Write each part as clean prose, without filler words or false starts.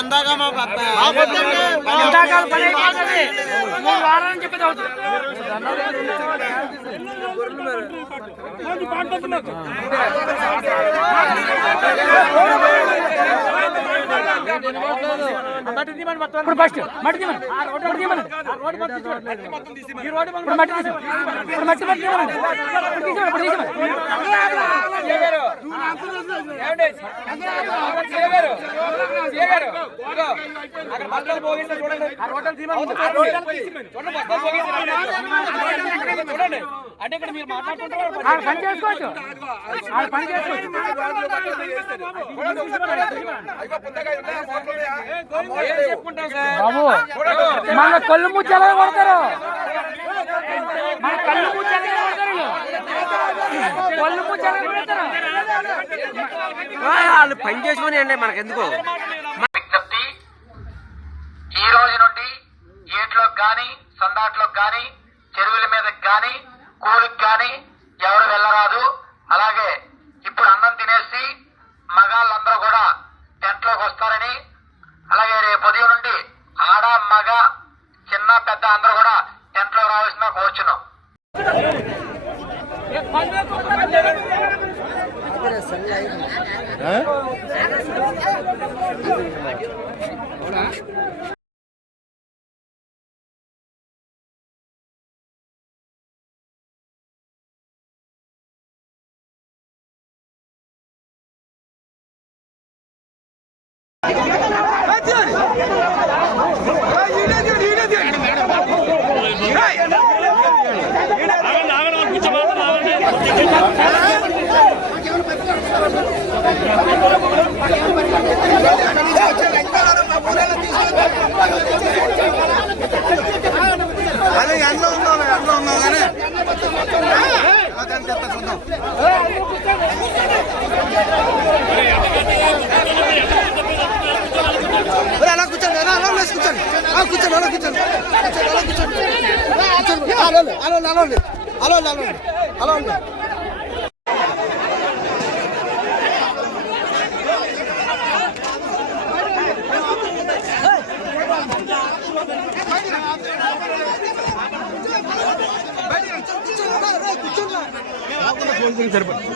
అందాక మా చెప్పేది అవుతుంది ఇప్పుడు ఫస్ట్ మట్టి తీయమని అంటే ఇక్కడ మీరు మాట్లాడుకుంటారు పని చేసుకోవచ్చు పని చేసుకోవచ్చు బాబు మన కళ్ళు ముచ్చేలా కొడతారు మన కళ్ళు ముచ్చేలా కొడతారు కళ్ళు ముచ్చేలా కొడతారు వాళ్ళు పని చేసుకుని అండి మనకెందుకు. ఈ రోజు నుండి ఏట్లోకి గాని సందాట్లోకి గాని చెరువుల మీదకి గాని కూలికి గాని ఎవరు వెళ్ళరాదు. అలాగే ఇప్పుడు అన్నం తినేసి మగాళ్ళందరూ కూడా టెంట్లోకి వస్తారని, అలాగే రేపు ఉదయం నుండి ఆడ మగ చిన్న పెద్ద అందరూ కూడా టెంట్లోకి రావాల్సిన కోరుచున్నాం. అది అందులో ఉన్నావు కానీ చూద్దాం. అలా కూర్చోండి, అలా కూర్చోండి, కూర్చోండి, అలా కూర్చోండి, అలా కూర్చోండి, అలా అలా సరిపడి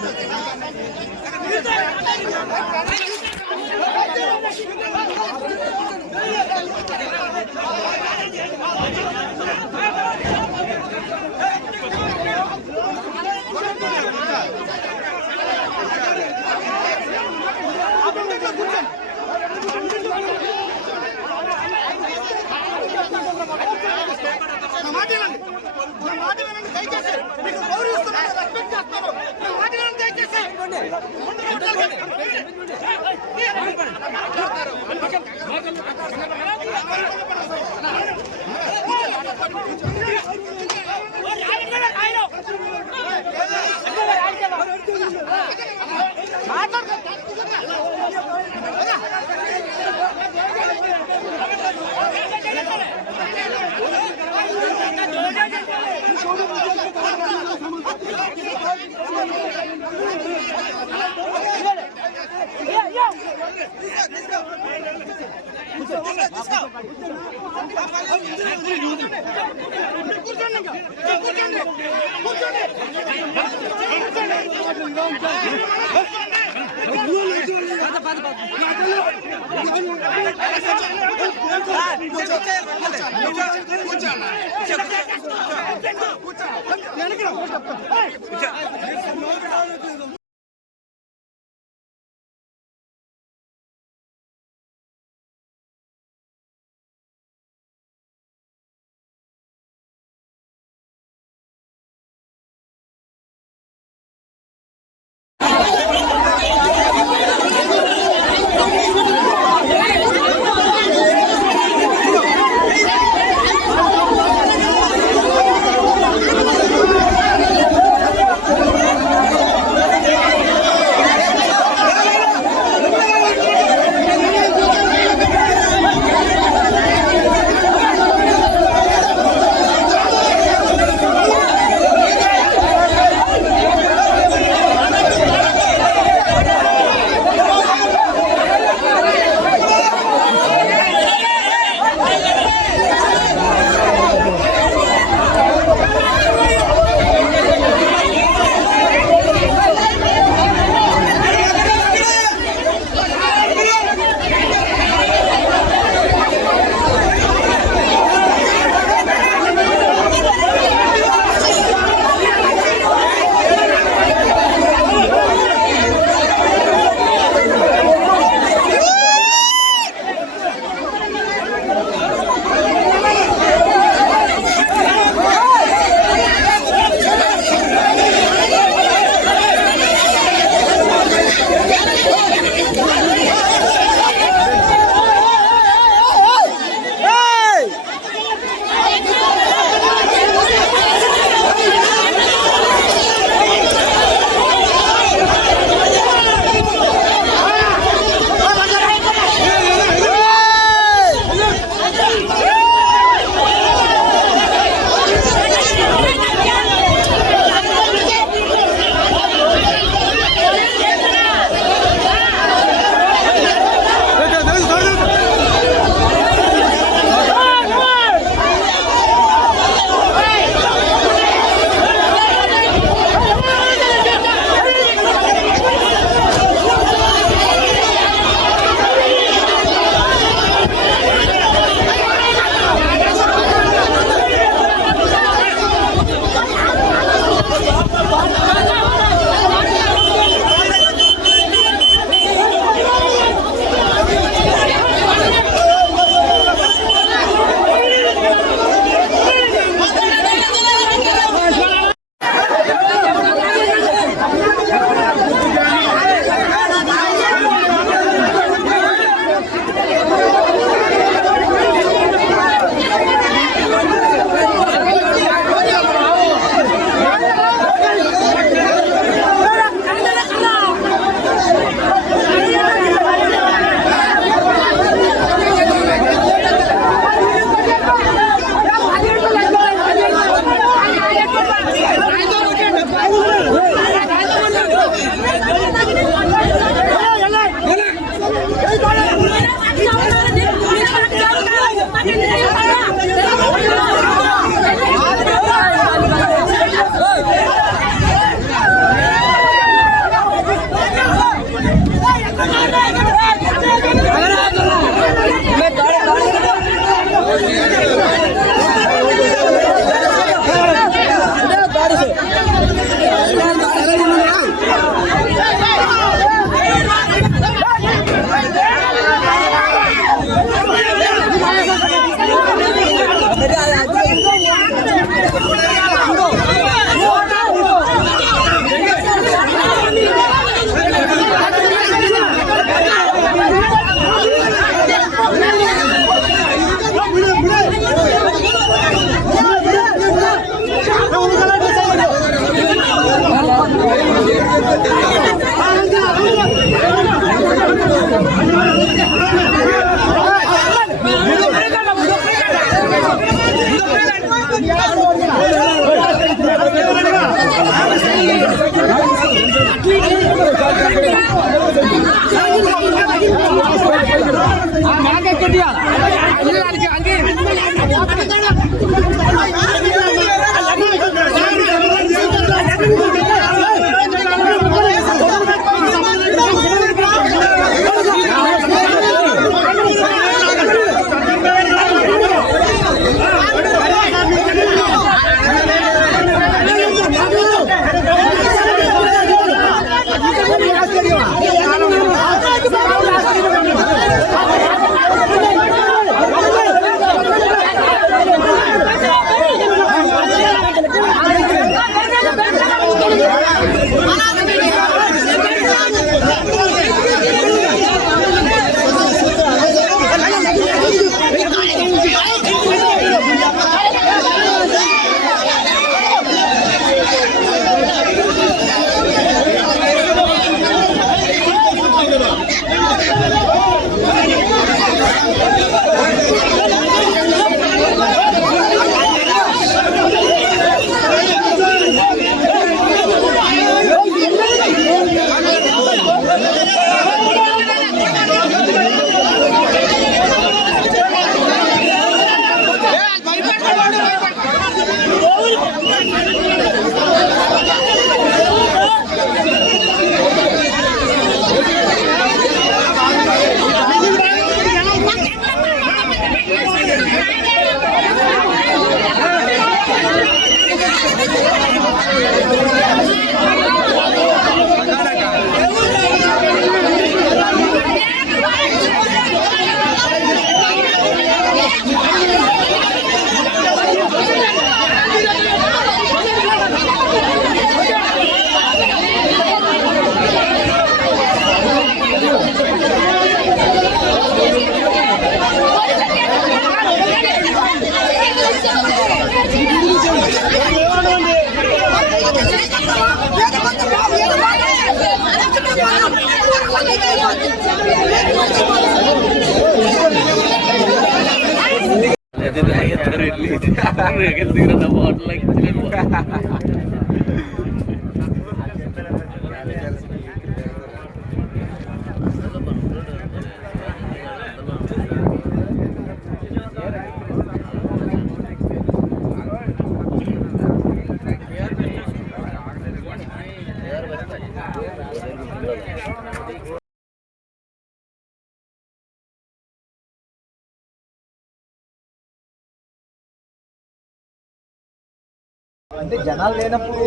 అంటే జనాలు లేనప్పుడు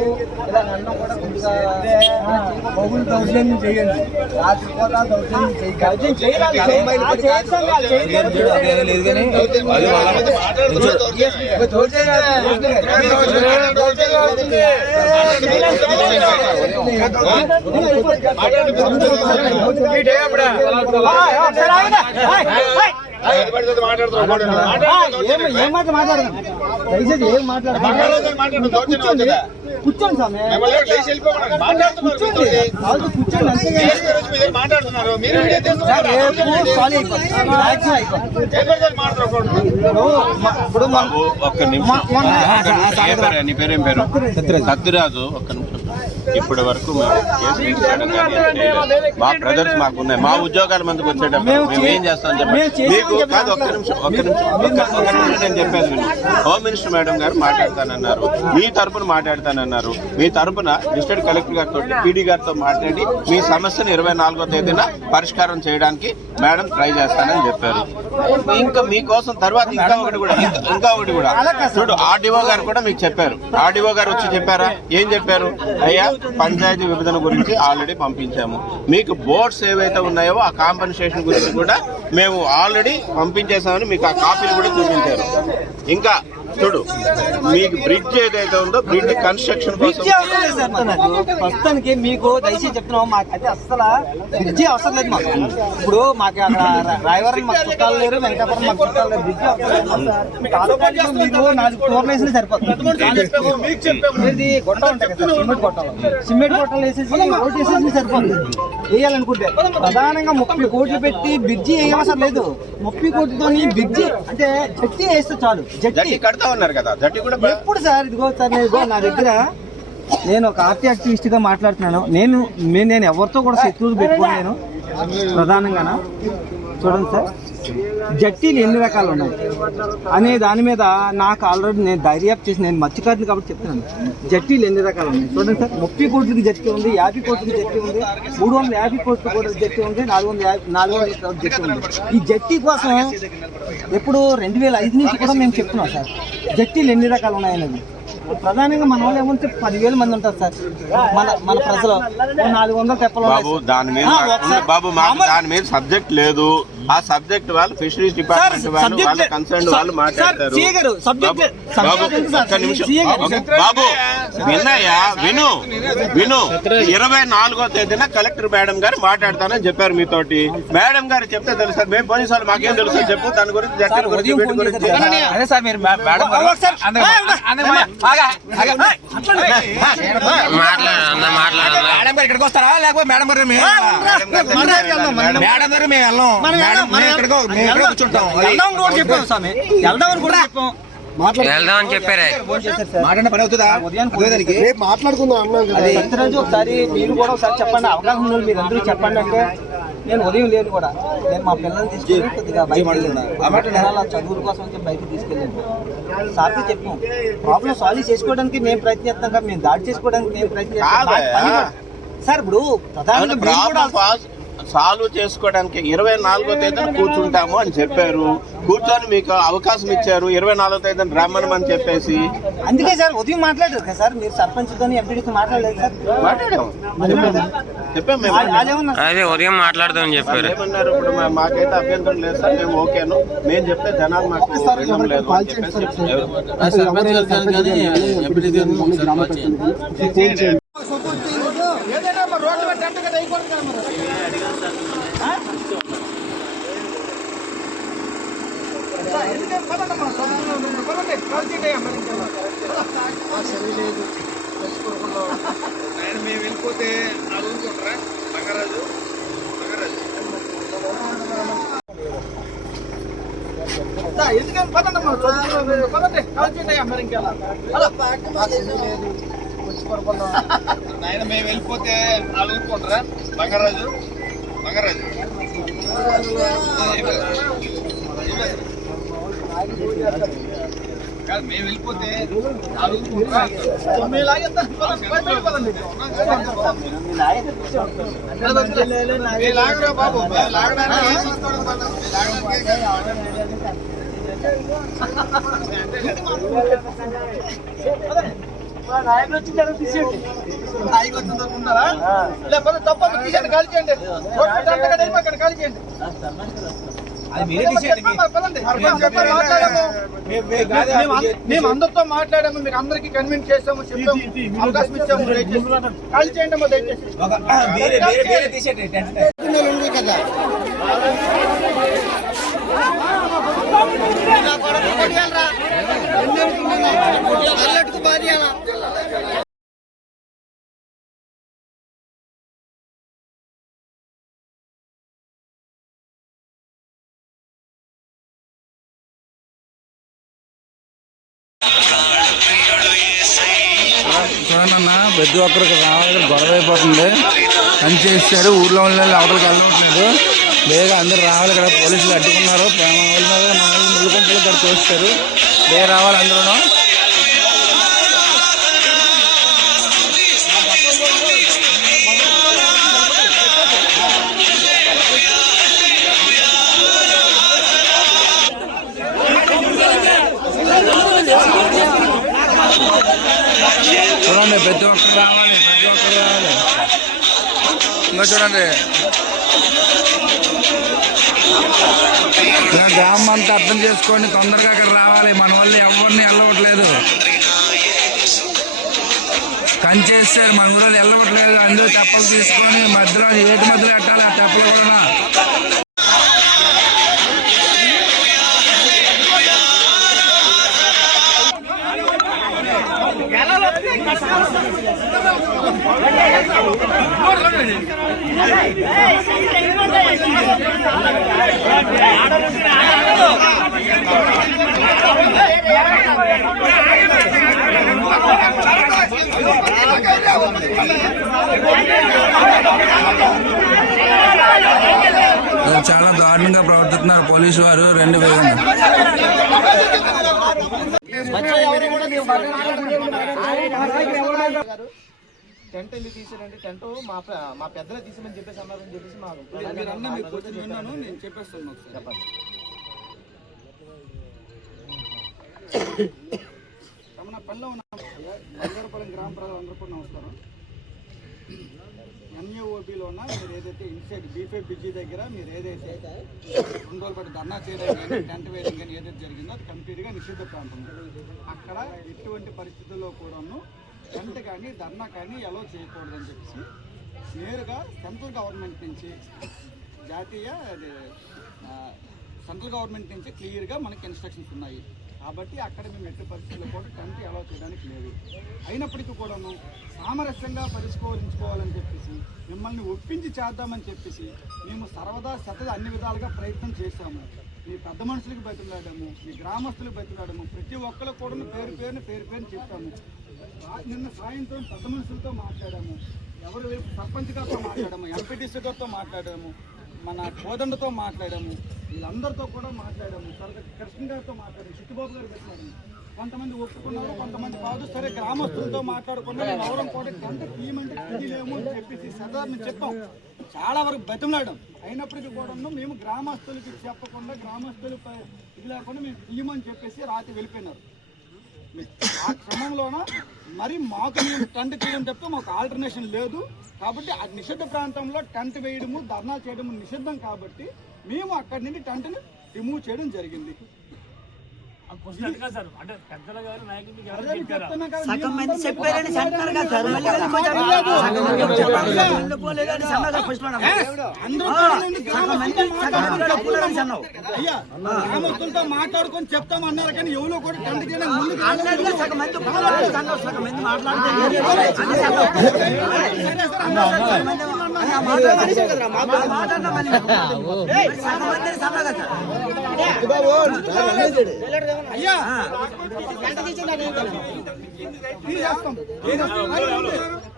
ఇలా నన్ను కూడా కొద్దిగా బహుళ దౌర్జన్యం చేయండి. రాత్రిపూట దౌర్జన్యం ఏం మాట మాట్లాడదాం దయచేసి ఏం మాట్లాడదు కూర్చోండి సార్ నీ పేరేం పేరు? సత్యరాజు. ఒక్క నిమిషం. ఇప్పటి వరకు మా బ్రదర్స్ మాకు ఉన్నాయి. మా ఉద్యోగాల మందికి వచ్చేటప్పుడు మేము ఏం చేస్తామని చెప్పి మీకు కాదు. ఒక్క నిమిషం నేను చెప్పేది విను. హోమ్ మినిస్టర్ మేడం గారు మాట్లాడతానన్నారు, మీ తరపున మాట్లాడతానన్నారు. మీ తరపున డిస్ట్రిక్ట్ కలెక్టర్ గారితో పీడీ గారితో మాట్లాడి మీ సమస్యను 24వ తేదీన పరిష్కారం చేయడానికి మేడం ట్రై చేస్తానని చెప్పారు. ఇంకా మీకోసం తర్వాత ఇంకా ఒకటి కూడా చూడు, ఆర్డీఓ గారు కూడా మీకు చెప్పారు. ఆర్డీఓ గారు వచ్చి చెప్పారా? ఏం చెప్పారు? అయ్యా పంచాయతీ విభజన గురించి ఆల్రెడీ పంపించాము. మీకు బోర్డ్స్ ఏవైతే ఉన్నాయో ఆ కాంపెన్సేషన్ గురించి కూడా మేము ఆల్రెడీ పంపించేసామని మీకు ఆ కాపీలు కూడా చూపించారు. ఇంకా చూడు, మీకు బ్రిడ్జ్ ఏదైతే ఉందో బ్రిడ్జ్ కన్స్ట్రక్షన్ కోసం ప్రస్తుతానికి మీకు దయచేసి చెప్తున్నాం. మాకైతే అసలు బ్రిడ్జి అవసరం లేదు. మాకు ఇప్పుడు మాకు అక్కడ రాయవరం మాకు చుట్టాలు లేరు, వెంకటాపురం మాకు చుట్టాలు లేరు. బ్రిడ్జి అవసరం లేదు. మీరు 4 ఫ్లోర్లు వేసినా సరిపోతుంది. గొట్ట ఉంటాయి కదా, సిమెంట్ గొట్టాలు వేసేసి రోడ్ వేసేసి సరిపోతుంది. వేయాలనుకుంటే ప్రధానంగా 30 కోట్లు పెట్టి బ్రిడ్జి వేయవసరం లేదు. 30 కోట్లతో బ్రిడ్జి అంటే జట్టి వేస్తే చాలు. జట్టి కడతా ఉన్నారు కదా, జట్టి కూడా ఎప్పుడు సార్? ఇదిగో సార్, నా దగ్గర నేను ఒక ఆర్టీ యాక్టివిస్ట్గా మాట్లాడుతున్నాను. నేను ఎవరితో కూడా శత్రువులు పెట్టుకోలేను. ప్రధానంగా చూడండి సార్, జట్టీలు ఎన్ని రకాలు ఉన్నాయి అనే దాని మీద నాకు ఆల్రెడీ నేను దర్యాప్తు చేసి, నేను మత్స్యకారుని కాబట్టి చెప్తున్నాను. జట్టీలు ఎన్ని రకాలు ఉన్నాయి చూడండి సార్. 30 కోట్లకి జట్టీ ఉంది, 50 కోట్లకి జట్టీ ఉంది, 350 కోట్ల కూడా జట్టీ ఉంది, 400 కోట్ల జట్టీ ఉంది. ఈ జట్టీ కోసం ఎప్పుడు 2005 నుంచి కూడా మేము చెప్తున్నాం సార్, జట్టీలు ఎన్ని రకాలు ఉన్నాయనేది. ప్రధానంగా మన వాళ్ళు ఏమంటే 10,000 మంది ఉంటారు సార్ మన ప్రజలు. 400 తెప్పలు బాబు దాని మీద బాబు మాకు దాని మీద సబ్జెక్ట్ లేదు. ఆ సబ్జెక్ట్ వాళ్ళు ఫిషరీస్ డిపార్ట్మెంట్ వాళ్ళ కన్సర్న్ వాళ్ళు మాట్లాడతారు. బాబు విన్నయ్యా, విను 24వ తేదీన కలెక్టర్ మేడం గారు మాట్లాడతానని చెప్పారు మీతోటి. మేడం గారు చెప్తే తెలుసు సార్. మేము పోలీసు వాళ్ళు మాకేం తెలుసు చెప్పు దాని గురించి. జట్టీల గురించి అదే సార్, మీరు మేడం ఇక్కడికి వస్తారా లేకపోతే మేడం గారు మేము వెళ్దామని చెప్పారే. మాట్లాడుకుందాం ఒకసారి మీరు కూడా ఒకసారి చెప్పండి. అవగాహన ఉన్నది మీరు అందరూ చెప్పండి. అంటే నేను ఉదయం లేదు కూడా, నేను మా పిల్లల్ని తీసుకెళ్ళి కొద్దిగా బయట చదువుల కోసం అని బయటకు తీసుకెళ్ళాను. సార్కి చెప్పాం ప్రాబ్లం సాల్వ్ చేసుకోవడానికి మేము ప్రయత్నిస్తాం కదా, మేము దాడి చేసుకోవడానికి మేము ప్రయత్నిస్తాం సార్. ఇప్పుడు ప్రధానంగా సాల్వ్ చేసుకోవడానికి 24వ తేదీన కూర్చుంటాము అని చెప్పారు. కూర్చొని మీకు అవకాశం ఇచ్చారు 24వ తేదీన రమ్మని చెప్పేసి. అందుకే సార్ ఉదయం మాట్లాడారు కదా సార్, మీరు సర్పంచ్తో ఎంపీడీతో మాట్లాడలేదు సార్. చెప్పాము మేము, అదే ఉదయం మాట్లాడదామని చెప్పారు. ఏమన్నారు ఇప్పుడు మాకైతే అభ్యంతరం లేదు సార్, మేము ఓకేను. మేము చెప్తే జనాలు మాకు వినడం లేదు అని చెప్పేసి. మేము వెళ్ళిపోతే అడుగుకుంటారా బంగారాజు ఎందుకని పదండి మనం పదండి కలిసి మరి ఇంకెలా నాయన మేము వెళ్ళిపోతే అడుగుకుంటారా బంగారాజు కాదు మేము వెళ్ళిపోతే లాగరా బాబు నాయకులు వచ్చింటారా తీసేయండి. నాయకులు వచ్చింటారా లేకపోతే తప్ప తీసేయండి, ఖాళీ చేయండి. అక్కడ ఖాళీ చేయండి. మేము అందరితో మాట్లాడాము, మీకు అందరికి కన్విన్స్ చేసాము, చెప్పాము, అవకాశం ఇచ్చాము. ఖాళీ చేయండి దయచేసి. చూడన్న ప్రతి ఒక్కరికి రావాలి, గొడవ అయిపోతుంది. పని చేస్తాడు, ఊర్లో ఉన్న అవతలకి వెళ్ళట్లేదు. బేగా అందరు రావాలి. ఇక్కడ పోలీసులు అడ్డుకున్నారు, ప్రేమ వాళ్ళ మీద ముళ్ళుకుంటలు ఇక్కడ తోస్తారు. బేగా రావాలి అందరూ. చూడండి ప్రతి ఒక్కరు రావాలి, ఇంకా చూడండి గ్రామం అంతా అర్థం చేసుకోండి, తొందరగా అక్కడ రావాలి. మన వల్ల ఎవరిని వెళ్ళవట్లేదు, కంచేస్తారు, మన ఊళ్ళో వెళ్ళవట్లేదు. అందరూ తెప్పలు తీసుకొని మధ్యలో ఏటి మధ్యలో పెట్టాలి. ఆ తెప్పలు కూడా చాలా దారుణంగా ప్రవర్తిస్తున్నారు పోలీసు వారు. 2 వేగంగా టెంట్ ఎందుకు తీసారంటే టెంట్ మా పెద్దలే తీసామని చెప్పేసి అన్నారని చెప్పేసి మాకు నేను చెప్పేస్తాను చెప్పండి. పనిలో ఉన్న బంగారపాలెం గ్రామ ప్రజలందరూ కూడా నమస్కారం. ఎన్యూఓబీలో ఉన్న మీరు ఏదైతే ఇన్సైడ్ బీఫే బ్రిడ్జి దగ్గర మీరు ఏదైతే 2 రోజుల పాటు ధర్నా చేయడం కానీ టెంట్ వేయడం కానీ ఏదైతే జరిగిందో అది కంప్లీట్గా నిషిద్ధ ప్రాంతం. అక్కడ ఎటువంటి పరిస్థితుల్లో కూడాను టెంట్ కానీ ధర్నా కానీ అలో చేయకూడదని చెప్పేసి నేరుగా సెంట్రల్ గవర్నమెంట్ నుంచి సెంట్రల్ గవర్నమెంట్ నుంచి క్లియర్గా మనకి ఇన్స్ట్రక్షన్స్ ఉన్నాయి. కాబట్టి అక్కడ మేము ఎట్టి పరిస్థితుల్లో కూడా టెంట్ అలౌ చేయడానికి లేదు. అయినప్పటికీ కూడాను సామరస్యంగా పరిష్కరించుకోవాలని చెప్పేసి మిమ్మల్ని ఒప్పించి చేద్దామని చెప్పేసి మేము సర్వదా అన్ని విధాలుగా ప్రయత్నం చేశాము. మీ పెద్ద మనుషులకు బతిలాడాము, మీ గ్రామస్తులకు బతిలాడాము, ప్రతి ఒక్కరు కూడా పేరు పేరుని చెప్పాము. నిన్న సాయంత్రం పెద్ద మనుషులతో మాట్లాడాము, ఎవరు సర్పంచ్ గారితో మాట్లాడాము, ఎంపీటీసీ గారితో మాట్లాడాము, మన కోదండతో మాట్లాడాము, వీళ్ళందరితో కూడా మాట్లాడాము, తర్వాత కృష్ణ గారితో మాట్లాడాము, చిట్టుబాబు గారు పెట్టినాము. కొంతమంది ఒప్పుకున్నారు, కొంతమంది కాదు. సరే గ్రామస్తులతో మాట్లాడుకున్నారు. ఎవరం కూడా గంట తీయమంటే తీయలేము అని చెప్పేసి సదాన్ని చెప్పాం. చాలా వరకు బతిమలాడాం. అయినప్పటికీ కూడా మేము గ్రామస్తులకి చెప్పకుండా గ్రామస్తులు ఇది లేకుండా మేము తీయమని చెప్పేసి రాత్రి వెళ్ళిపోయినారు. ఆ క్రమంలోన మరి మాకు మేము టెంట్ తీయడం తప్ప మాకు ఆల్టర్నేషన్ లేదు. కాబట్టి ఆ నిషిద్ధ ప్రాంతంలో టెంట్ వేయడము ధర్నా చేయడము నిషిద్ధం. కాబట్టి మేము అక్కడి నుండి టెంట్ని రిమూవ్ చేయడం జరిగింది. సగం మంది చెప్పారని అంటున్నారు కదా సార్. అయ్యా గ్రామస్తులతో మాట్లాడుకొని చెప్తామన్నారు కానీ ఎవరో కూడా టెంట్ చేయడం ముందుకు సగం మంది మాట్లాడుతున్నారు. అయ్యా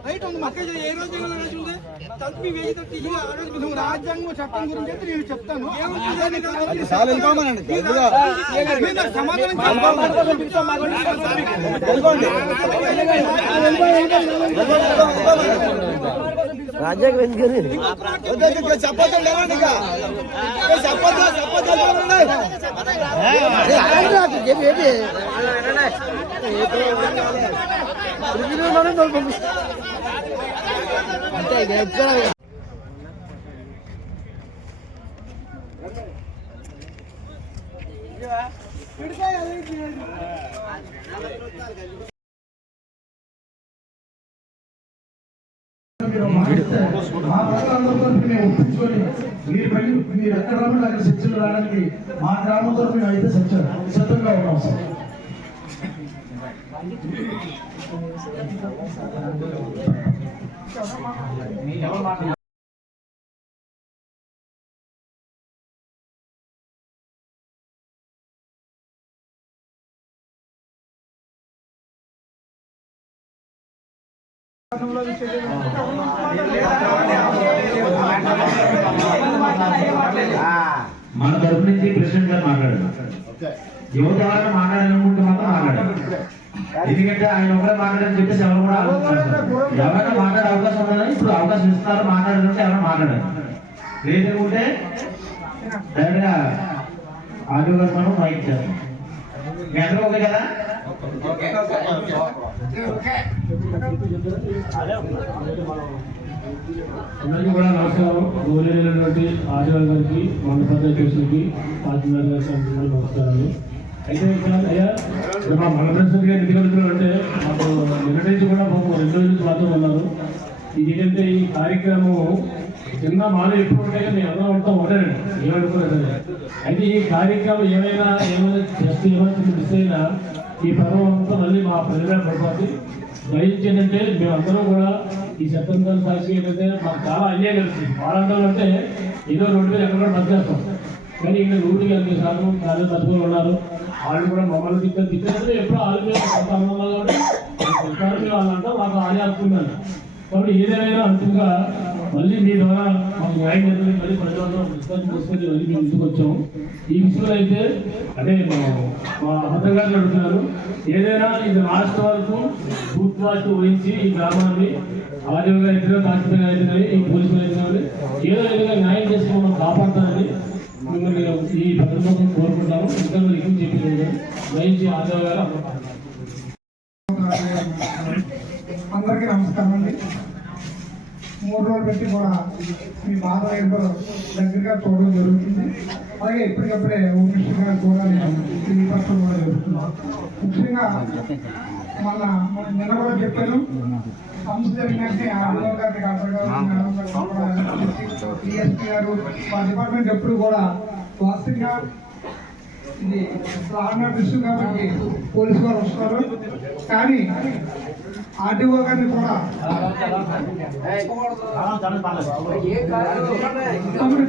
రైట్ ఉంది. మాకు ఏ రోజు నువ్వు రాజ్యాంగం చట్టం గురించి అయితే నేను చెప్తాను. మీరు ఎక్కడ రమ్మంటే అక్కడ శిక్షలు రావడానికి మా గ్రామంతో మేము అయితే సిద్ధంగా ఉన్నాం సార్. మన తరపు నుంచి ప్రెసిడెంట్ గారు మాట్లాడారు. యువత ఎవరైనా మాట్లాడాలనుకుంటే మాత్రం మాట్లాడారు. ఎందుకంటే ఆయన ఒకరే మాట్లాడని చెప్పేసి ఎవరు కూడా ఆలోచిస్తారు. ఎవరైనా మాట్లాడే అవకాశం ఉందని ఇప్పుడు అవకాశం ఇస్తున్నారు. మాట్లాడాలంటే ఎవరైనా మాట్లాడారు. లేదనుకుంటే డైరెక్ట్ గా ఆడియో గారు మైక్ చేస్తాం. మీ అందరూ ఓకే కదా? అందరికీ కూడా నమస్కారం. గౌరవైనటువంటి ఆదివారి గారికి, మండప అధ్యక్షులకి, పాతినాథ్ గారికి అందరూ నమస్కారాలు. అయితే అయ్యా మా మండపేశ్వర గారు ఎందుకు అంటే మాకు నిన్నటి కూడా 2 రోజులు మాత్రం ఉన్నారు. ఇది ఏంటంటే ఈ కార్యక్రమం చిన్న మాలో ఎప్పుడు ఉంటే నేను ఎలా ఉంటాం ఉండేనండి, ఏమనుకోలేదు. అయితే ఈ కార్యక్రమం ఏమైనా జస్ట్ ఏమైనా మిస్ అయినా ఈ పర్వంతో మళ్ళీ మా ప్రజల పడిపోతే దయచేసి ఏంటంటే మేమందరం కూడా ఈ సెప్టెంబర్ సాక్షి ఏంటంటే మాకు చాలా అన్యాయం కలుగుతుంది. వారంటాలు అంటే ఏదో 2 వేలు ఎక్కడ కూడా బతికేస్తాం. కానీ ఇక్కడ 100% చాలా బతుకులు ఉన్నారు. వాళ్ళు కూడా మమ్మల్ని తిట్టారు. ఎప్పుడో ఆలోచన కాబట్టి వాళ్ళంతా మాకు ఆడే ఆడుతున్నాను. కాబట్టి ఏదైనా అంతగా మళ్ళీ మీ ద్వారా మాకు న్యాయం జరిగింది, మళ్ళీ ప్రజలందరూ డిస్కషన్ చేసుకొని మళ్ళీ మేము ఇంటికి వచ్చాము. ఈ విషయంలో అయితే అంటే మా హద్ద గారు అడుగుతున్నారు, ఏదైనా ఇది లాస్ట్ వరకు బూత్ వాస్ట్ వహించి ఈ గ్రామాన్ని ఆర్యగా అయితే కాశ్మీర్ అయితే కానీ ఈ పోలీసులు అయితే కానీ ఏదో విధంగా న్యాయం చేసి మనం కాపాడుతానని మిమ్మల్ని ఈ భద్రతను కోరుకుంటాము. ఇంకా మీరు ఎక్కువ చెప్పేది దయచేసి ఆర్యవ గారు అందరికీ నమస్కారం అండి. 3 రోజులు పెట్టి కూడా మీ బాధ ఏంటో దగ్గరగా చూడడం జరుగుతుంది. అలాగే ఇప్పటికప్పుడే ఓపెన్ గారు కూడా నేను ఈ పక్షం కూడా జరుగుతున్నాను. ముఖ్యంగా నిన్న కూడా చెప్పాను, సంస్థ జరిగినట్టే ఆర్డీఓ గారికి డిఎస్పీ గారు మా డిపార్ట్మెంట్ ఎప్పుడు కూడా వాస్తవంగా ఇది ఆర్డర్ ఇష్యూ కాబట్టి పోలీసు వారు వస్తారు. కానీ ఆర్డీఓ గారిని కూడా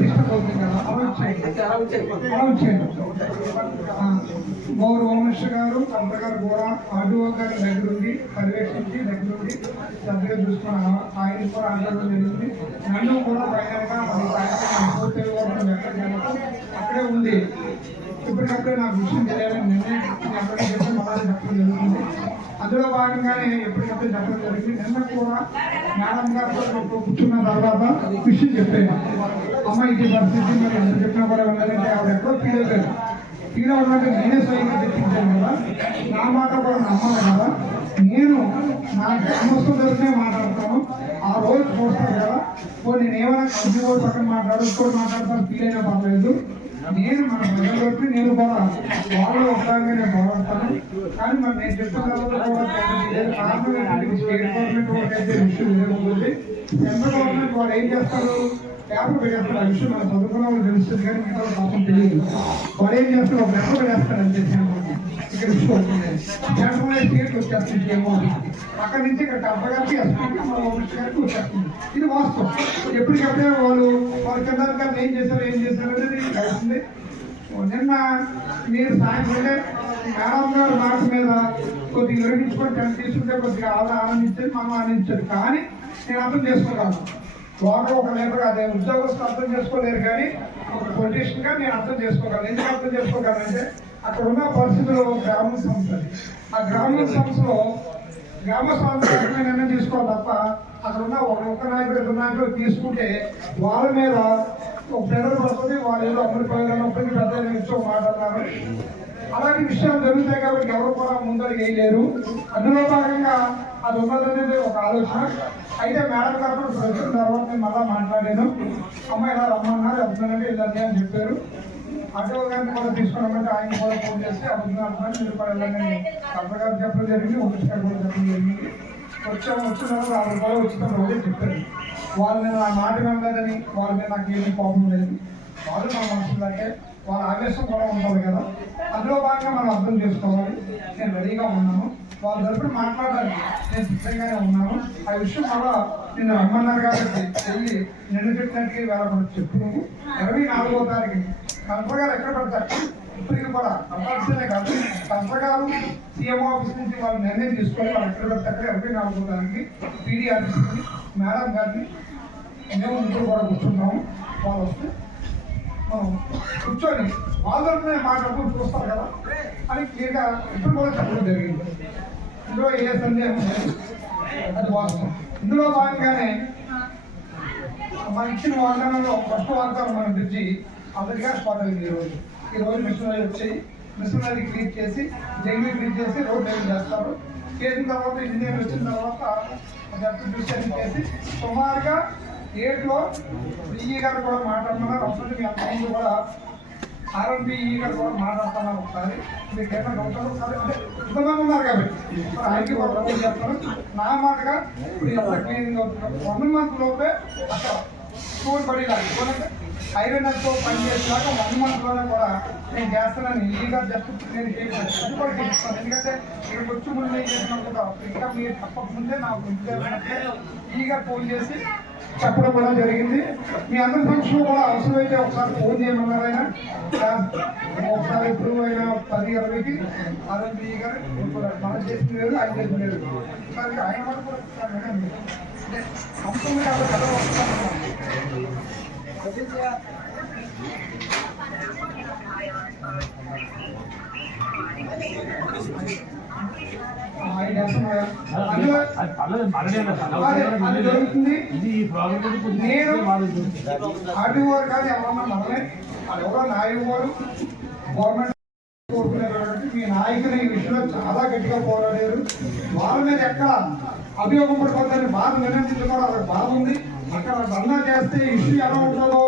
డిస్టర్బ్ అవుతుంది కదా, గౌరవ హోమ్ మినిస్టర్ గారు కలెక్టర్ గారు కూడా ఆర్డీఓ గారి దగ్గరుండి పర్యవేక్షించి దగ్గరుండి శ్రద్ధగా చూసుకున్న ఆయన కూడా ఆందోళన జరిగింది. నన్ను కూడా బయటగా అక్కడే ఉంది. ఇప్పటికప్పుడే నాకు విషయం తెలియాలని నిర్ణయం ఎప్పటికీ చెప్పి మళ్ళీ చెప్పడం జరుగుతుంది. అందులో భాగంగానే ఎప్పటికప్పుడు చెప్పడం జరిగింది. నిన్న కూడా మేడం గారు కూర్చున్న తర్వాత విషయం చెప్పాను, అమ్మ ఇది పరిస్థితి మరి ఎంత చెప్పినా కూడా వెళ్ళాలంటే ఆవిడ ఎక్కడో ఫీల్ అవ్వాలంటే నేనే స్వయంగా తెప్పించాను కదా, నా మాట కూడా నమ్మాలి కదా, నేను నా సమస్య జరిగితే మాట్లాడతాను. ఆ రోజు చూస్తాను కదా, నేను ఏమైనా కంపెనీ రోజు పక్కన మాట్లాడు ఇంకోటి మాట్లాడతాను, ఫీల్ అయినా పర్లేదు. నేను మన ప్రజలకి నేను కూడా వాళ్ళు ఒకసారిగా నేను బాగుంటాను. కానీ మరి నేను చెప్పిన తర్వాత కూడా కారణం ఏంటంటే స్టేట్ గవర్నమెంట్ అయితే ఇష్యూ లేకపోతే సెంట్రల్ గవర్నమెంట్ వాళ్ళు ఏం చేస్తారు, పేపర్ పెట్టేస్తారు. ఆ విషయం మనం చదువుకున్న వాళ్ళు తెలుస్తుంది, కానీ మిగతా పాపం తెలియదు. వాడు ఏం చేస్తారు, ఒక పేపర్ పెట్టేస్తారు అంతే. ఇక్కడ ఇష్యూ అవుతుంది, సెంట్రల్ స్టేట్ వచ్చేస్తుంది ఏమో, అక్కడి నుంచి ఇక్కడ కలెక్టర్ గారికి మన ఆఫీస్ గారికి వచ్చేస్తుంది. ఇది వాస్తవం. ఎప్పటికప్పుడే వాళ్ళు కింద ఏం చేశారు అనేది అవుతుంది. నిన్న మీరు సాయంత్రం మేడం గారు మాట మీద కొద్దిగా వివరించుకొని టెన్ తీసుకుంటే కొద్దిగా ఆనందించేది, మనం ఆనందించేది. కానీ నేను అర్థం చేసుకోగలను, వాళ్ళు ఒక లేబర్ అదే ఉద్యోగస్తులు అర్థం చేసుకోలేరు, కానీ ఒక పొలిటీషియన్ గా నేను అర్థం చేసుకోగలను. ఎందుకు అర్థం చేసుకోగలంటే అక్కడ ఉన్న పరిస్థితుల్లో గ్రామ సంస్థ, ఆ గ్రామ సంస్థలో గ్రామ సంస్థ నిర్ణయం తీసుకోవాలి తప్ప అక్కడ ఉన్న ఒక నాయకుడు ఇద్దరు నాయకులు తీసుకుంటే వాళ్ళ మీద ఒక ప్రజలు పడుతుంది. వాళ్ళు ఏదో అమలుపోయినప్పటికీ పెద్ద ఇచ్చో మాట్లాడతారు. అలాంటి విషయాలు జరుగుతాయి కాబట్టి ఎవరు కూడా ముందడుగు వేయలేరు. అందులో భాగంగా అది ఉన్నదనేది ఒక ఆలోచన. అయితే మేడం గారు ప్రజల తర్వాత నేను మళ్ళా మాట్లాడాను, అమ్మ ఇలా రమ్మన్నారు, వెళ్తున్నానంటే వెళ్ళండి అని చెప్పారు. ఆటో గారిని కూడా తీసుకున్నామంటే ఆయన కూడా ఫోన్ చేసి అడుగుతున్నారు, మీరు కూడా వెళ్ళండి కలెక్టర్ గారు చెప్పడం జరిగింది, ఆఫీస్ గారు కూడా చెప్పడం జరిగింది. వచ్చిన వాళ్ళు కూడా వచ్చిన రోజే చెప్పారు. వాళ్ళ మీద నా మాట వెళ్ళదని, వాళ్ళ మీద నాకు ఏమీ కోపం లేదు. వాళ్ళు మన మనుషులు అంటే వాళ్ళ ఆవేశం కూడా ఉంటుంది కదా, అందులో భాగంగా మనం అర్థం చేసుకోవాలి. నేను రెడీగా ఉన్నాను, వాళ్ళ తరపున మాట్లాడాలి, నేను సిద్ధంగానే ఉన్నాను. ఆ విషయం వల్ల నిన్ను రమ్మన్నారు కాబట్టి వెళ్ళి నిన్ను చెప్పినట్టుగా వేళ కూడా చెప్తున్నాము. 24వ తారీఖు కలెక్టర్ గారు ఎక్కడ పెడతారు, ఇప్పటికీ కూడా కంపల్సరీ కాదు, కలెక్టర్ గారు సీఎం ఆఫీస్ నుంచి వాళ్ళు నిర్ణయం తీసుకొని వాళ్ళు ఎక్కడ పెడతారు. 24వ తారీఖుకి పీడీ ఆఫీస్కి మేడం గారిని మేము ముగ్గురు కూడా కూర్చుంటాము. వాళ్ళు వస్తే మనం కూర్చొని వాళ్ళని మాట్లాడుకుంటూ చూస్తారు కదా అని క్లియర్గా ఇప్పుడు కూడా చెప్పడం జరిగింది. ఇందులో ఏ సందేహం లేదు, అది వాస్తవం. ఇందులో భాగంగానే మన ఇచ్చిన వాగ్దానంలో ఫస్ట్ వాగ్దానం మన బ్రిడ్జి అందరిగా స్పాట్ అయింది. ఈరోజు మిషనరీ వచ్చి మిషనరీ క్లీన్ చేసి జంగిల్ క్లీన్ చేసి రోడ్ డెవలప్ చేస్తారు. చేసిన తర్వాత ఇంజనీర్ వచ్చిన తర్వాత డిస్కషన్ చేసి సుమారుగా 8లో ఈఈ గారు కూడా మాట్లాడుతున్నారు. అసలు మీ అందరూ కూడా ఆర్ఎన్బిఈ గారు కూడా మాట్లాడుతున్నారు. ఒకసారి మీకు ఏమైనా డౌట్ ఒకసారి అంటే ఇంతమంది ఉన్నారు కాబట్టి ఆయనకి కూడా చెప్తాను. నా మాటగా ఇప్పుడు ఎంత క్లీనింగ్ అవుతున్నారు 1 month లోపే అక్కడ స్కూల్ పడేలాగా హైవే నచ్చుకో పని చేసేలాగా 1 month లోనే కూడా నేను చేస్తానని ఈగా జస్ట్ నేను అది కూడా చేస్తాను. ఎందుకంటే ఇక్కడికి వచ్చి ముందు నేను చేసినప్పుడు ఇంకా మీరు తప్పకముందే నాకు ఈగా ఫోన్ చేసి చెప్పడం కూడా జరిగింది. మీ అందరి ఫంక్షన్ కూడా అవసరమైతే ఒకసారి ఫోన్ చేయమన్నారు. ఆయన ఒకసారి ఇప్పుడు అయినా 10-20కి ఆర్ఎన్బిఈ గారు మనం చేసిన లేదు, ఆయన చేసిన లేదు. ఒకసారి ఆయన కూడా కంపెనీ కాబట్టి ఎలా వస్తున్నాను అది జరుగుతుంది. నేను ఆర్టీ వారు కానీ ఎవరన్నా మనలే అది ఎవరో నాయకుడు గవర్నమెంట్ కోరుకునేటువంటి మీ నాయకులు ఈ విషయంలో చాలా గట్టిగా పోరాడారు. వాళ్ళ మీద ఎక్కడ అభియోగం పడిపోతారని బాధ నిర్ణయించుకోవడం వాళ్ళకి బాధ ఉంది. అక్కడ ధర్నా చేస్తే ఇష్యూ ఎలా ఉంటుందో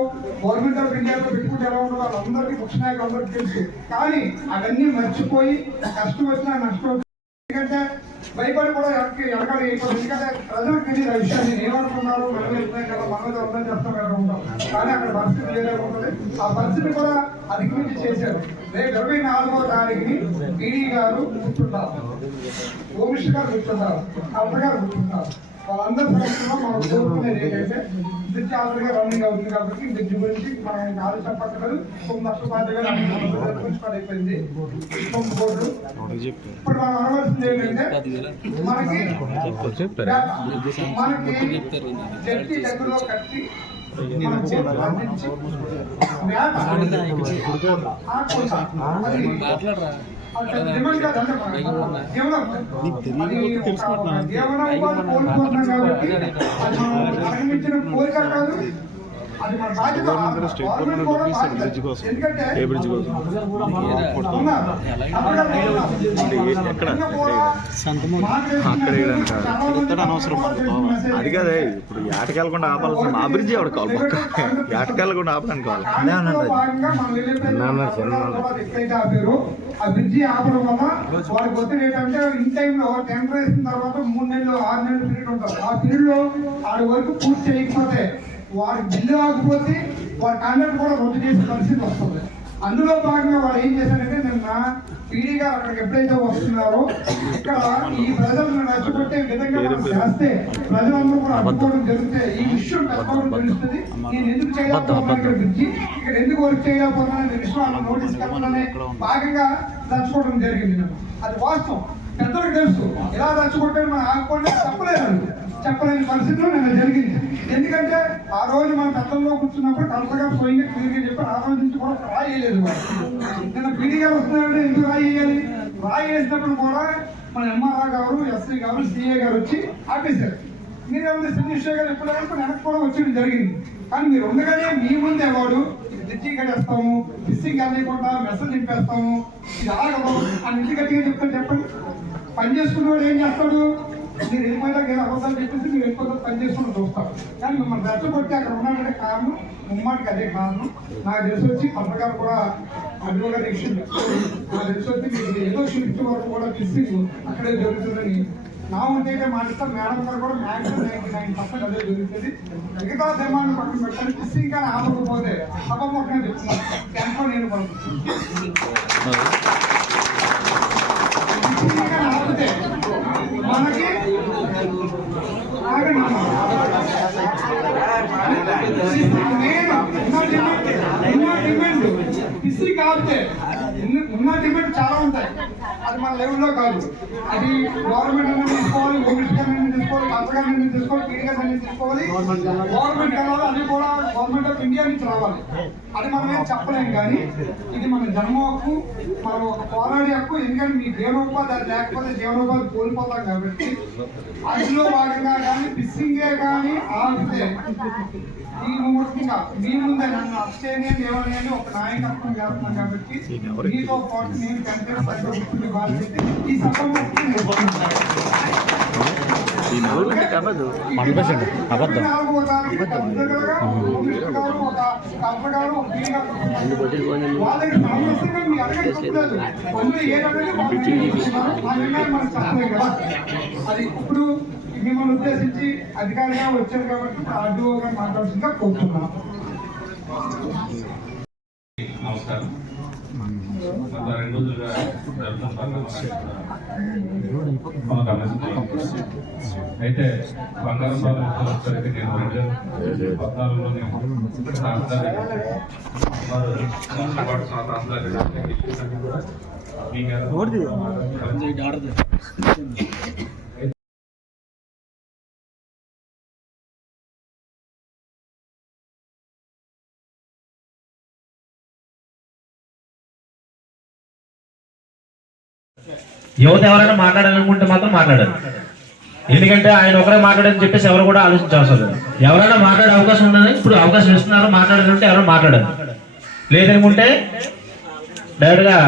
గవర్నమెంట్ ఆఫ్ ఇండియాతో పెట్టుకుంటే ఎలా ఉంటుందో వాళ్ళందరికీ పక్ష నాయకులు అందరికీ తెలుసు. కానీ అవన్నీ మర్చిపోయి కష్టం వచ్చినా నష్టం వచ్చినా ఎందుకంటే భయపడి కూడా ఎనకాడ ఎందుకంటే ప్రజలకు తెలియదు ఆ విషయాన్ని నేను ఏమనుకున్నారు మనం వెళ్తున్నాం కదా మన మీద ఉందని చెప్తాం కదా ఉంటాం. కానీ అక్కడ పరిస్థితి వేరే ఉంటుంది. ఆ పరిస్థితిని కూడా అధిగమించి చేశారు. రేపు 24వ తారీఖుని ఈడీ గారు కూర్చుంటారు, ఓమిష్ గారు కూర్చుంటారు, కలెక్టర్ గారు కూర్చుంటారు. వాళ్ళందరి సమస్యలో మనం కోరుకునేది ఏంటంటే బ్రిడ్జ్ ఆల్రెడీగా రన్నింగ్ అవుతుంది కాబట్టి బ్రిడ్జ్ గురించి మనం ఆలోచన పట్టలేదు. 9,50,000 మున్సిపల్ అయిపోయింది. కోర్టు ఇప్పుడు మనం అనవలసింది ఏంటంటే మనకి జడ్జి దగ్గరలో కట్టి కోరిక కాదు, అది మన బాధ్యత. ఎందుకంటే అది కదే ఇప్పుడు ఏటకెళ్ళకుండా ఆపాల్సిన మా బ్రిడ్జి ఎవరు కావాలి ఏటకెళ్ళకుండా ఆపడానికి కావాలి. ఆ బ్రిడ్జి ఆపడం వల్ల వాడికి ఒత్తిడి ఏంటంటే ఇన్ టైంలో టెండర్ వేసిన తర్వాత 3 నెలలు 6 నెలలు పీరియడ్ ఉంటుంది. ఆ పీరియడ్ లో ఆడి వరకు పూర్తి చేయకపోతే వాడి బిల్లు ఆగిపోతే వాడి కాంట్రాక్ట్ కూడా రద్దు చేసే పరిస్థితి వస్తుంది. అందులో భాగంగా వాడు ఏం చేశాడంటే నిన్న పీడీ గారు అక్కడికి ఎప్పుడైతే వస్తున్నారో ఇక్కడ ఈ ప్రజలను నచ్చగొట్టే విధంగా మనం చేస్తే ప్రజలందరూ కూడా అడ్డుకోవడం జరిగితే ఈ విషయం పెద్దవాళ్ళు తెలుస్తుంది. నేను ఎందుకు చేయలేకపోతున్నా ఇక్కడ బ్రిడ్జి ఇక్కడ ఎందుకు వర్క్ చేయలేకపోతున్నా విషయం నోటీస్ కట్టాలనే భాగంగా నచ్చుకోవడం జరిగింది. అది వాస్తవం, పెద్దలకు తెలుసు. ఎలా నచ్చుకుంటే మనం ఆగకుండా చెప్పలేని పరిస్థితిలో నిన్న జరిగింది. ఎందుకంటే ఆ రోజు మన పెద్దల్లో కూర్చున్నప్పుడు కలెక్టర్ గారు స్వయంగా క్లియర్గా చెప్పారు. ఆ రోజు నుంచి కూడా రాయి వేయలేదు. నిన్న పీడీ గారు వస్తున్నారంటే ఎందుకు రాయి వేయాలి? రాయి వేసినప్పుడు కూడా మన ఎంఆర్ఆర్ గారు, ఎస్సీ గారు, సిఏ గారు వచ్చి ఆపేశారు. మీరేమన్నా శ్రీనిశ్వర్ గారు ఎప్పుడైనా వెనక్కి కూడా వచ్చేది జరిగింది. కానీ మీరు ఉండగానే మీ ముందే వాడు బ్రిడ్జి కట్టేస్తాము, ఫిషింగ్ అనేకుండా మెసేజ్ నింపేస్తాము, ఇది ఆగదు అని ఇంటి గట్టిగా చెప్తారు. చెప్పండి, పని చేసుకునేవాడు ఏం చేస్తాడు? మీరు వెళ్ళిపోయాక ఏదో అబద్ధాలు చెప్పేసి మీరు వెళ్ళిపోతే పని చేసుకుని చూస్తారు. కానీ మిమ్మల్ని రెచ్చగొట్టి అక్కడ ఉన్నాడంటే కారణం ఉమ్మాడికి అదే కారణం. నాకు తెలిసి వచ్చి పత్రికారు కూడా అడ్డుగా విషయం నాకు తెలిసి వచ్చి మీకు ఏదో షిఫ్ట్ వరకు కూడా ఫిషింగ్ అక్కడే జరుగుతుందని నా ఉంటే మాట్లాడతారు. మేడం గారు కూడా మ్యాక్సిమం 99% అదే జరుగుతుంది. మిగతా డిమాండ్ పక్కన పెట్టాలి. ఫిషింగ్ కానీ ఆపకపోతే అపమొక్కనే చెప్తున్నారు. క్యాంప్లో నేను ఆపితే మనకి ఫిషింగ్ ఆపితే ఉన్న డిమాండ్ చాలా ఉంటాయి. అది మన లెవెల్లో కాదు. అది గవర్నమెంట్ అనేది తీసుకోవాలి, ఓమిష్ అనేది తీసుకోవాలి, కలెక్టర్ అనేది తీసుకోవాలి, పీడీ అనేది తీసుకోవాలి. గవర్నమెంట్ కావాలి, అది కూడా గవర్నమెంట్ ఆఫ్ ఇండియా నుంచి రావాలి. అది మనం ఏం చెప్పలేం. కానీ ఇది మన జన్మ హక్కు, మనం ఒక పోరాడే హక్కు. ఎందుకంటే మీ జీవనోపాధి అది లేకపోతే జీవనోపాధి కోల్పోతాం కాబట్టి అందులో భాగంగా కానీ ఫిషింగే కానీ ఆపితే ఈ ముఖ్యంగా మీ ముందే నన్ను అబ్స్టేనియన్ ఎవరిని ఒక నాయకత్వం చేస్తున్నాం కాబట్టి మీతో పాటు నేను కంటే బాధ్యత ఈ సభ అది ఇప్పుడు మిమ్మల్ని ఉద్దేశించి అధికారిగా వచ్చారు కాబట్టి ఆర్డీఓగా మాట్లాడుతుందిగా కోరుతున్నాం. నమస్కారం. గత 2 రోజులుగా అయితే బంగారం బాబు నేను 2014 మీకు యువత ఎవరైనా మాట్లాడాలనుకుంటే మాత్రం మాట్లాడారు. ఎందుకంటే ఆయన ఒకరే మాట్లాడని చెప్పేసి ఎవరు కూడా ఆలోచించవసరం లేదు. ఎవరైనా మాట్లాడే అవకాశం ఉందని ఇప్పుడు అవకాశం ఇస్తున్నారు, మాట్లాడాలంటే ఎవరైనా మాట్లాడారు. లేదనుకుంటే డైరెక్ట్గా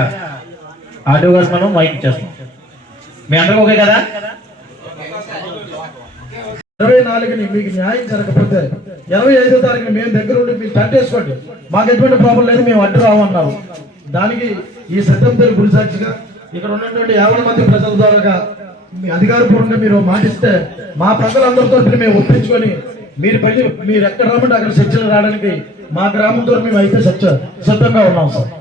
ఆడియో గారు మనం మైక్ ఇచ్చేస్తాం. మీ అందరికీ ఓకే కదా? 24ని మీకు న్యాయం జరగకపోతే 25వ తారీఖున మేము దగ్గర ఉండి మీరు కట్టేసుకోండి, మాకు ఎటువంటి ప్రాబ్లం లేదు, మేము అడ్డు రావన్నారు. దానికి ఈ సత్యంతో గురి సాక్షిగా ఇక్కడ ఉన్నటువంటి 50 మంది ప్రజల ద్వారా మీ అధికారపూర్వకంగా మీరు మాటిస్తే మా ప్రజలందరితో మేము ఒప్పించుకొని మీరు ఎక్కడ రమ్మంటే అక్కడ చర్చలు రావడానికి మా గ్రామంతో మేము అయితే సిద్ధంగా ఉన్నాం సార్.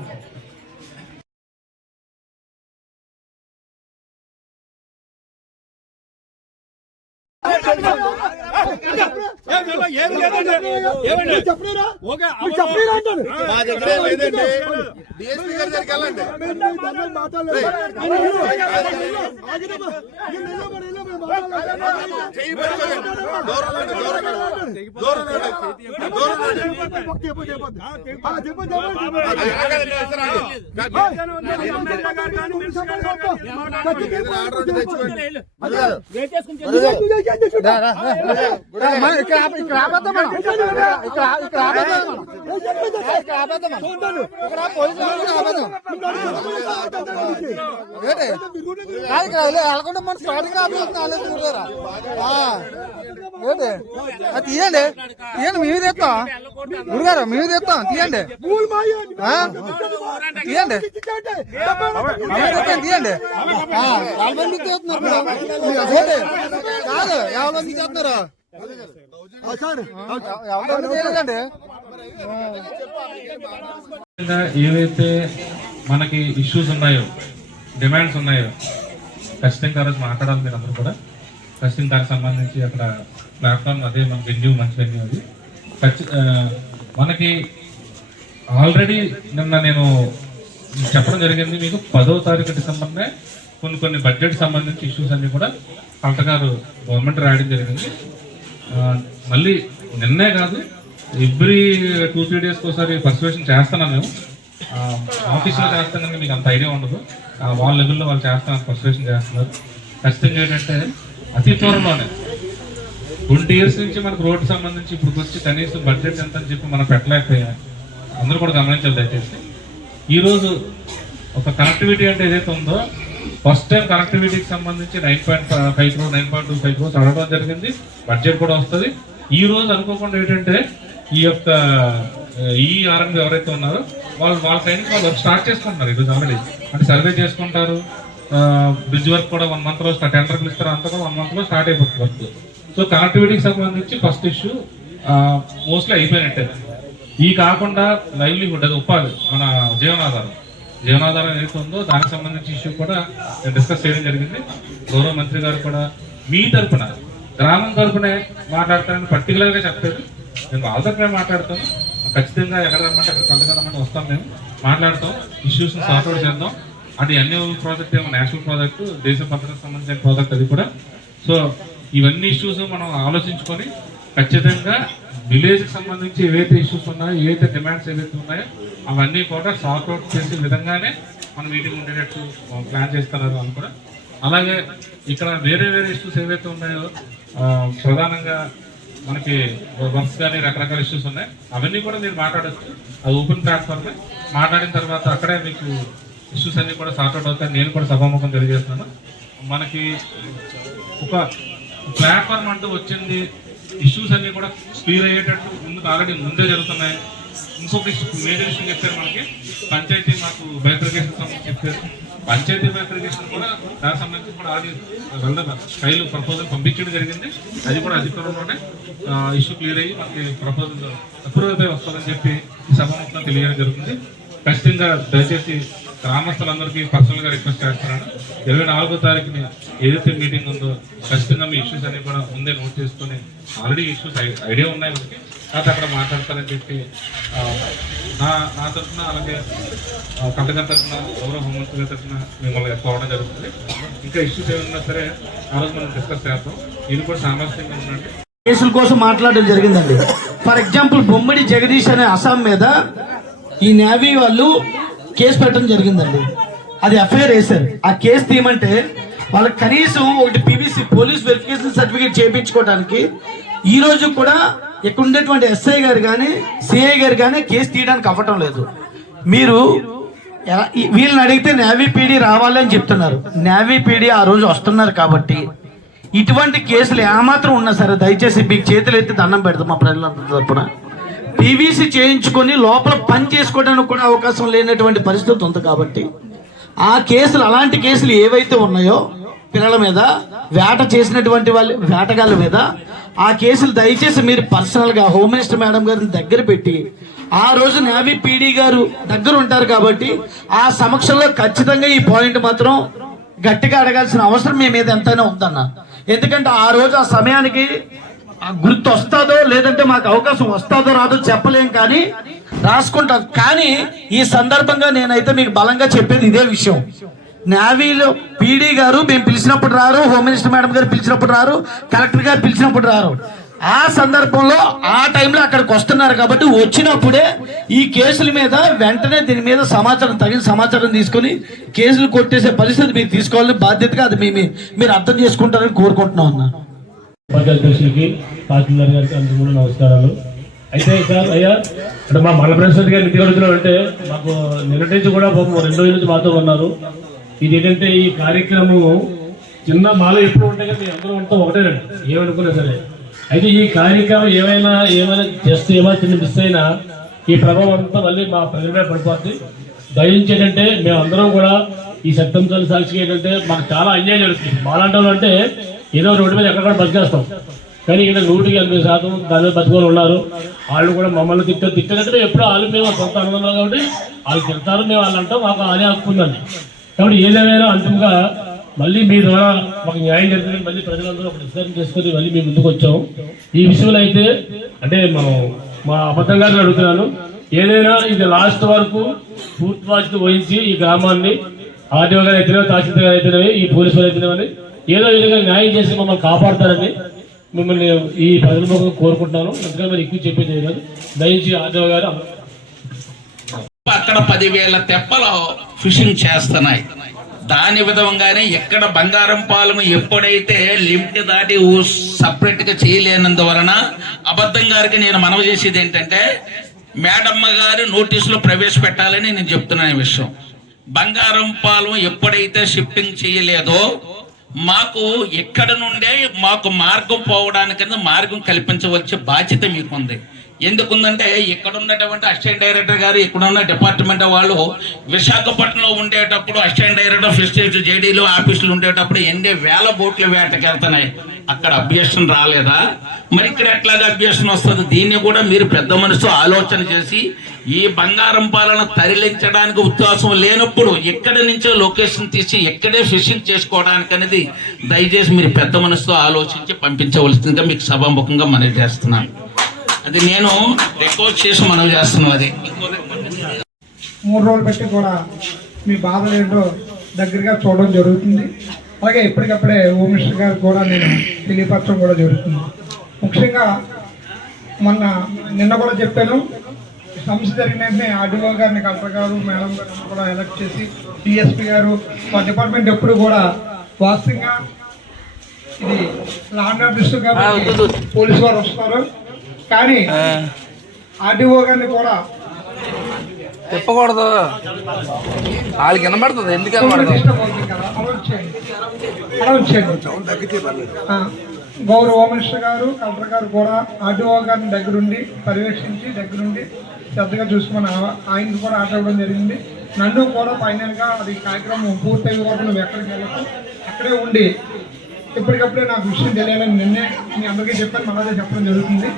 తీయండి తీయండి, మేము తెస్తాం గురుగారు, మేము తెస్తాం, తీయండి తీయండి తీయండి. 50 మంది చేస్తున్నారు కాదు, 50 మంది చేస్తున్నారు. ఏవైతే మనకి ఇష్యూస్ ఉన్నాయో, డిమాండ్స్ ఉన్నాయో ఖచ్చితంగా ఆ రోజు మాట్లాడాలి. మీరు అందరూ కూడా ఖచ్చితంగా దానికి సంబంధించి అక్కడ ప్లాట్ఫామ్ అదే మన వెన్యూ, మంచి వెన్యూ అది. మనకి ఆల్రెడీ నిన్న నేను చెప్పడం జరిగింది మీకు 10వ తారీఖు డిసెంబర్నే కొన్ని బడ్జెట్ సంబంధించి ఇష్యూస్ అన్ని కూడా కలెక్టర్ గారు గవర్నమెంట్ రాయడం జరిగింది. మళ్ళీ నిన్నే కాదు, ఎవ్రీ 2-3 డేస్కి ఒకసారి పర్సువేషన్ చేస్తున్నాను. మేము ఆఫీస్లో చేస్తానని మీకు అంత ఐడియా ఉండదు, వాళ్ళ లెవెల్లో వాళ్ళు చేస్తున్నారు, పర్సువేషన్ చేస్తున్నారు. ఖచ్చితంగా ఏంటంటే అతి త్వరలోనే 20 years నుంచి మనకు రోడ్డు సంబంధించి ఇప్పుడు వచ్చి కనీసం బడ్జెట్ ఎంత అని చెప్పి మనం పెట్టలేకపోయాం. అందరూ కూడా గమనించాలి దయచేసి. ఈరోజు ఒక కనెక్టివిటీ అంటే ఏదైతే ఉందో, ఫస్ట్ టైం కనెక్టివిటీకి సంబంధించి 9.5 crores 9.25 crores అడగడం జరిగింది. బడ్జెట్ కూడా వస్తుంది. ఈ రోజు అనుకోకుండా ఏంటంటే ఈ యొక్క ఆర్ఎండ్ ఎవరైతే ఉన్నారో వాళ్ళ ట్రైనింగ్ వాళ్ళు వర్క్ స్టార్ట్ చేసుకుంటున్నారు ఈరోజు ఆల్రెడీ. అంటే సర్వే చేసుకుంటారు, బ్రిడ్జ్ వర్క్ కూడా 1 month లో టెండర్లు ఇస్తారు, అంతా కూడా 1 month లో స్టార్ట్ అయిపోతుంది వర్క్. సో కనెక్టివిటీకి సంబంధించి ఫస్ట్ ఇష్యూ మోస్ట్లీ అయిపోయినట్టే. ఈ కాకుండా లైవ్లీహుడ్, అది ఉపాధి, మన జీవనాధారం ఏదైతే ఉందో దానికి సంబంధించి ఇష్యూ కూడా డిస్కస్ చేయడం జరిగింది. గౌరవ మంత్రి గారు కూడా మీ తరఫున, గ్రామం తరఫునే మాట్లాడతానని పర్టికులర్గా చెప్పలేదు. నేను వాళ్ళ తరఫునే మాట్లాడతాను. ఖచ్చితంగా ఎక్కడ రమ్మంటే అక్కడ కలగలమంటే వస్తాం, మేము మాట్లాడతాం, ఇష్యూస్ని సార్ట్అవుట్ చేద్దాం. అది అన్ని ప్రాజెక్ట్ ఏమో నేషనల్ ప్రాజెక్టు, దేశ భద్రతకు సంబంధించిన ప్రాజెక్ట్ అది కూడా. సో ఇవన్నీ ఇష్యూస్ మనం ఆలోచించుకొని ఖచ్చితంగా విలేజ్కి సంబంధించి ఏవైతే ఇష్యూస్ ఉన్నాయో, ఏవైతే డిమాండ్స్ ఏవైతే ఉన్నాయో అవన్నీ కూడా సార్ట్అవుట్ చేసే విధంగానే మనం మీటింగ్ ఉండేటట్టు ప్లాన్ చేస్తున్నారు అని కూడా. అలాగే ఇక్కడ వేరే ఇష్యూస్ ఏవైతే ఉన్నాయో, ప్రధానంగా మనకి వర్క్స్ కానీ రకరకాల ఇష్యూస్ ఉన్నాయి, అవన్నీ కూడా మీరు మాట్లాడచ్చు. అది ఓపెన్ ప్లాట్ఫామ్. మాట్లాడిన తర్వాత అక్కడే మీకు ఇష్యూస్ అన్నీ కూడా సార్ట్అవుట్ అవుతాయి. నేను కూడా సభాముఖం తెలియజేస్తున్నాను. మనకి ఒక ప్లాట్ఫామ్ అంటూ వచ్చింది, ఇష్యూస్ అన్నీ కూడా క్లియర్ అయ్యేటట్టు ముందే జరుగుతున్నాయి. ఇంకొక మేజర్ ఇష్యూ చెప్పారు, మనకి పంచాయతీ మాకు బైఫర్కేషన్ సంబంధించి చెప్పారు. పంచాయతీ బైఫర్కేషన్ కూడా దానికి సంబంధించి కూడా ఆడి ఫైల్ ప్రపోజల్ పంపించడం జరిగింది. అది కూడా అధికారంలోనే ఇష్యూ క్లియర్ అయ్యి మనకి ప్రపోజల్ అప్రూవ్ అయిపోయి వస్తుందని చెప్పి ఈ సభాముఖంగా తెలియజేయడం జరుగుతుంది. ఖచ్చితంగా దయచేసి గ్రామస్తులందరికీ పర్సనల్గా రిక్వెస్ట్ చేస్తున్నాను, 24వ తారీఖుని ఏదైతే మీటింగ్ ఉందో ఖచ్చితంగా మీ ఇష్యూస్ అన్ని కూడా ముందే నోట్ చేసుకుని, ఆల్రెడీ ఇష్యూస్ ఐడియా ఉన్నాయి మనకి, కాదు అక్కడ మాట్లాడతారని చెప్పి నా తరఫున, అలాగే కలెక్టర్ గారి తరఫున, గౌరవ హోంమంత్రి గారి తరఫున మిమ్మల్ని కోవడం జరుగుతుంది. ఇంకా ఇష్యూస్ ఏమన్నా సరే ఆ రోజు మనం డిస్కస్ చేద్దాం. ఇది కూడా సామరస్యంగా ఉండండి. కేసుల కోసం మాట్లాడడం జరిగిందండి. ఫర్ ఎగ్జాంపుల్ బొమ్మడి జగదీష్ అనే అస్సాం మీద ఈ నేవీ వాళ్ళు కేసు పెట్టడం జరిగిందండి. అది ఎఫ్ఐఆర్ వేశారు. ఆ కేసు తీయమంటే వాళ్ళకి కనీసం ఒకటి పీవీసీ పోలీస్ వెరిఫికేషన్ సర్టిఫికేట్ చేయించుకోవడానికి ఈ రోజు కూడా ఇక్కడ ఉండేటువంటి ఎస్ఐ గారు కానీ సిఐ గారు కానీ కేసు తీయడానికి అవ్వటం లేదు. మీరు వీళ్ళని అడిగితే నేవీ పీడీ రావాలి అని చెప్తున్నారు. నేవీ పీడీ ఆ రోజు వస్తున్నారు కాబట్టి ఇటువంటి కేసులు ఏమాత్రం ఉన్నా సరే దయచేసి మీకు చేతులు ఎత్తి దండం పెడతాం మా ప్రజలందరి తరపున. పీవీసీ చేయించుకొని లోపల పని చేసుకోవడానికి కూడా అవకాశం లేనటువంటి పరిస్థితి ఉంది కాబట్టి ఆ కేసులు, అలాంటి కేసులు ఏవైతే ఉన్నాయో పిల్లల మీద, వేట చేసినటువంటి వాళ్ళు వేటగాళ్ళ మీద, ఆ కేసులు దయచేసి మీరు పర్సనల్గా హోమ్ మినిస్టర్ మేడం గారిని దగ్గర పెట్టి ఆ రోజు నేవీ పీడీ గారు దగ్గర ఉంటారు కాబట్టి ఆ సమక్షంలో ఖచ్చితంగా ఈ పాయింట్ మాత్రం గట్టిగా అడగాల్సిన అవసరం మీ మీద ఎంతైనా ఉందన్న. ఎందుకంటే ఆ రోజు ఆ సమయానికి గుర్తు వస్తుందో లేదంటే మాకు అవకాశం వస్తుందో రాదో చెప్పలేం, కానీ రాసుకుంటాం. కానీ ఈ సందర్భంగా నేనైతే మీకు బలంగా చెప్పేది ఇదే విషయం. నేవీలో పీడీ గారు మేము పిలిచినప్పుడు రారు, హోమ్ మినిస్టర్ మేడం గారు పిలిచినప్పుడు రారు, కలెక్టర్ గారు పిలిచినప్పుడు రారు. ఆ సందర్భంలో ఆ టైంలో అక్కడికి వస్తున్నారు కాబట్టి వచ్చినప్పుడే ఈ కేసుల మీద వెంటనే దీని మీద సమాచారం, తగిన సమాచారం తీసుకొని కేసులు కొట్టేసే పరిస్థితి మీరు తీసుకోవాలని బాధ్యతగా అది మీరు అర్థం చేసుకుంటారని కోరుకుంటున్నాం అన్న. ఉపాధ్యక్షులకి తహసీల్దార్ గారికి అందరూ కూడా నమస్కారాలు. అయితే సార్ అయ్యా అంటే మా మండల ప్రెసిడెంట్ గారు నిత్యగడుగులో అంటే మాకు నిన్నటి నుంచి కూడా 2 రోజుల నుంచి మాతో ఉన్నారు. ఇది ఏంటంటే ఈ కార్యక్రమం చిన్న మాలో ఎప్పుడు ఉంటాయి కదా, అందరూ ఉంటాం ఒకటేనండి ఏమనుకున్నా సరే. అయితే ఈ కార్యక్రమం ఏమైనా జస్ట్ ఏమైనా చిన్న మిస్ అయినా ఈ ప్రభావం అంతా మళ్ళీ మా ప్రజల మీద పడిపోతుంది. దయించి ఏంటంటే మేమందరం కూడా ఈ సత్యంతో సాక్షిగా ఏంటంటే మాకు చాలా అన్యాయం జరుగుతుంది. మాలాంటి వాళ్ళు అంటే ఏదో రోడ్డు మీద ఎక్కడ బతికేస్తాం, కానీ ఇక్కడ 100% దాని మీద బతుకొని ఉన్నారు. వాళ్ళు కూడా మమ్మల్ని తిట్టదంటే ఎప్పుడూ వాళ్ళు మేము సొంత ఆనందంలో కాబట్టి వాళ్ళు తిడతారు, మేము వాళ్ళు అంటాం, మాకు అనే హక్కుందండి. కాబట్టి ఏదేమైనా అంతిమంగా మళ్ళీ మీ ద్వారా మాకు న్యాయం జరిగింది. మళ్ళీ ప్రజలందరూ ఒక డిస్కషన్ చేసుకొని మళ్ళీ మేము ముందుకు వచ్చాము. ఈ విషయంలో అయితే అంటే మా అబద్ధంగా అడుగుతున్నాను, ఏదైనా ఇది లాస్ట్ వరకు పూర్తి బాధ్యత వహించి ఈ గ్రామాన్ని ఆర్టీఓ గారు అయితేనే, తహసీల్దార్ గారు అయితేనే, ఈ పోలీసు వారు అయితేనే ఏదో విధంగా న్యాయం చేసి మమ్మల్ని కాపాడతారని మిమ్మల్ని ఈ ప్రజల ముఖం కోరుకుంటున్నాను. ఎందుకంటే మరి ఎక్కువ చెప్పేది కాదు. దయచేసి ఆర్టీఓ గారు అక్కడ 10,000 తెప్పలు ఫిషింగ్ చేస్తున్నాయి. దాని విధంగానే ఎక్కడ బంగారం పాలెం ఎప్పుడైతే లిమిట్ దాటి సపరేట్ గా చేయలేనందువలన అబద్ధం గారికి నేను మనవి చేసేది ఏంటంటే మేడమ్మ గారు నోటీసులో ప్రవేశపెట్టాలని నేను చెప్తున్నాను. విషయం బంగారం పాలెం ఎప్పుడైతే షిఫ్టింగ్ చేయలేదో మాకు ఇక్కడ నుండే మాకు మార్గం పోవడానికన్నా మార్గం కల్పించవలసిన బాధ్యత మీకుంది. ఎందుకుందంటే ఇక్కడ ఉన్నటువంటి అసిస్టెంట్ డైరెక్టర్ గారు, ఇక్కడ ఉన్న డిపార్ట్మెంట్ వాళ్ళు విశాఖపట్నంలో ఉండేటప్పుడు అసిస్టెంట్ డైరెక్టర్ ఫిషరీస్ జేడీలో ఆఫీసులు ఉండేటప్పుడు 8,000 బోట్లు వేటకి వెళ్తున్నాయి. అక్కడ అభ్యర్థన రాలేదా? మరి ఇక్కడ ఎట్లాగా అభ్యర్థన వస్తుంది? దీన్ని కూడా మీరు పెద్ద మనసు ఆలోచన చేసి ఈ బంగారం పాలన తరలించడానికి ఉత్సాహం లేనప్పుడు ఎక్కడి నుంచో లొకేషన్ తీసి ఎక్కడే ఫిషింగ్ చేసుకోవడానికి అనేది దయచేసి మీరు పెద్ద మనసుతో ఆలోచించి పంపించవలసిందిగా మీకు సభాముఖంగా మనవి చేస్తున్నాను. అది నేను రిక్వెస్ట్ చేసి మనవి చేస్తున్నాను. అది 3 రోజులు పెట్టి కూడా మీ బాధలు ఏంటో దగ్గరగా చూడడం జరుగుతుంది. అలాగే ఎప్పటికప్పుడే హోమ్ మినిస్టర్ గారికి కూడా నేను తెలియపరచడం కూడా జరుగుతుంది. ముఖ్యంగా నిన్న కూడా చెప్పాను, సమస్య జరిగిన వెంటనే ఆర్డీఓ గారిని, కలెక్టర్ గారు, మేడం గారిని కూడా ఎలక్ట్ చేసి డిఎస్పీ గారు మా డిపార్ట్మెంట్ ఎప్పుడు కూడా వాస్తవంగా ఇది లాండ్ ఆర్డర్ డిస్ట్రిక్ట్ కాబట్టి పోలీసు వారు వస్తారు, కానీ ఆర్డీఓ గారిని కూడా చెప్పకూడదు, వాళ్ళకి వినబడుతుంది. ఎందుకు గౌరవ హోమ్ మినిస్టర్ గారు, కలెక్టర్ గారు కూడా ఆర్డీఓ గారిని దగ్గరుండి పర్యవేక్షించి దగ్గరుండి శ్రద్ధగా చూసుకుని ఆయనకు కూడా ఆర్డర్ ఇవ్వడం జరిగింది. నన్ను కూడా ఫైనల్గా అది కార్యక్రమం పూర్తయ్యే వరకు నువ్వు ఎక్కడికి వెళ్ళకు, అక్కడే ఉండి ఎప్పటికప్పుడే నాకు విషయం తెలియాలని నిన్నే మీ అందరికీ చెప్పాను, మళ్ళీ చెప్పడం జరుగుతుంది.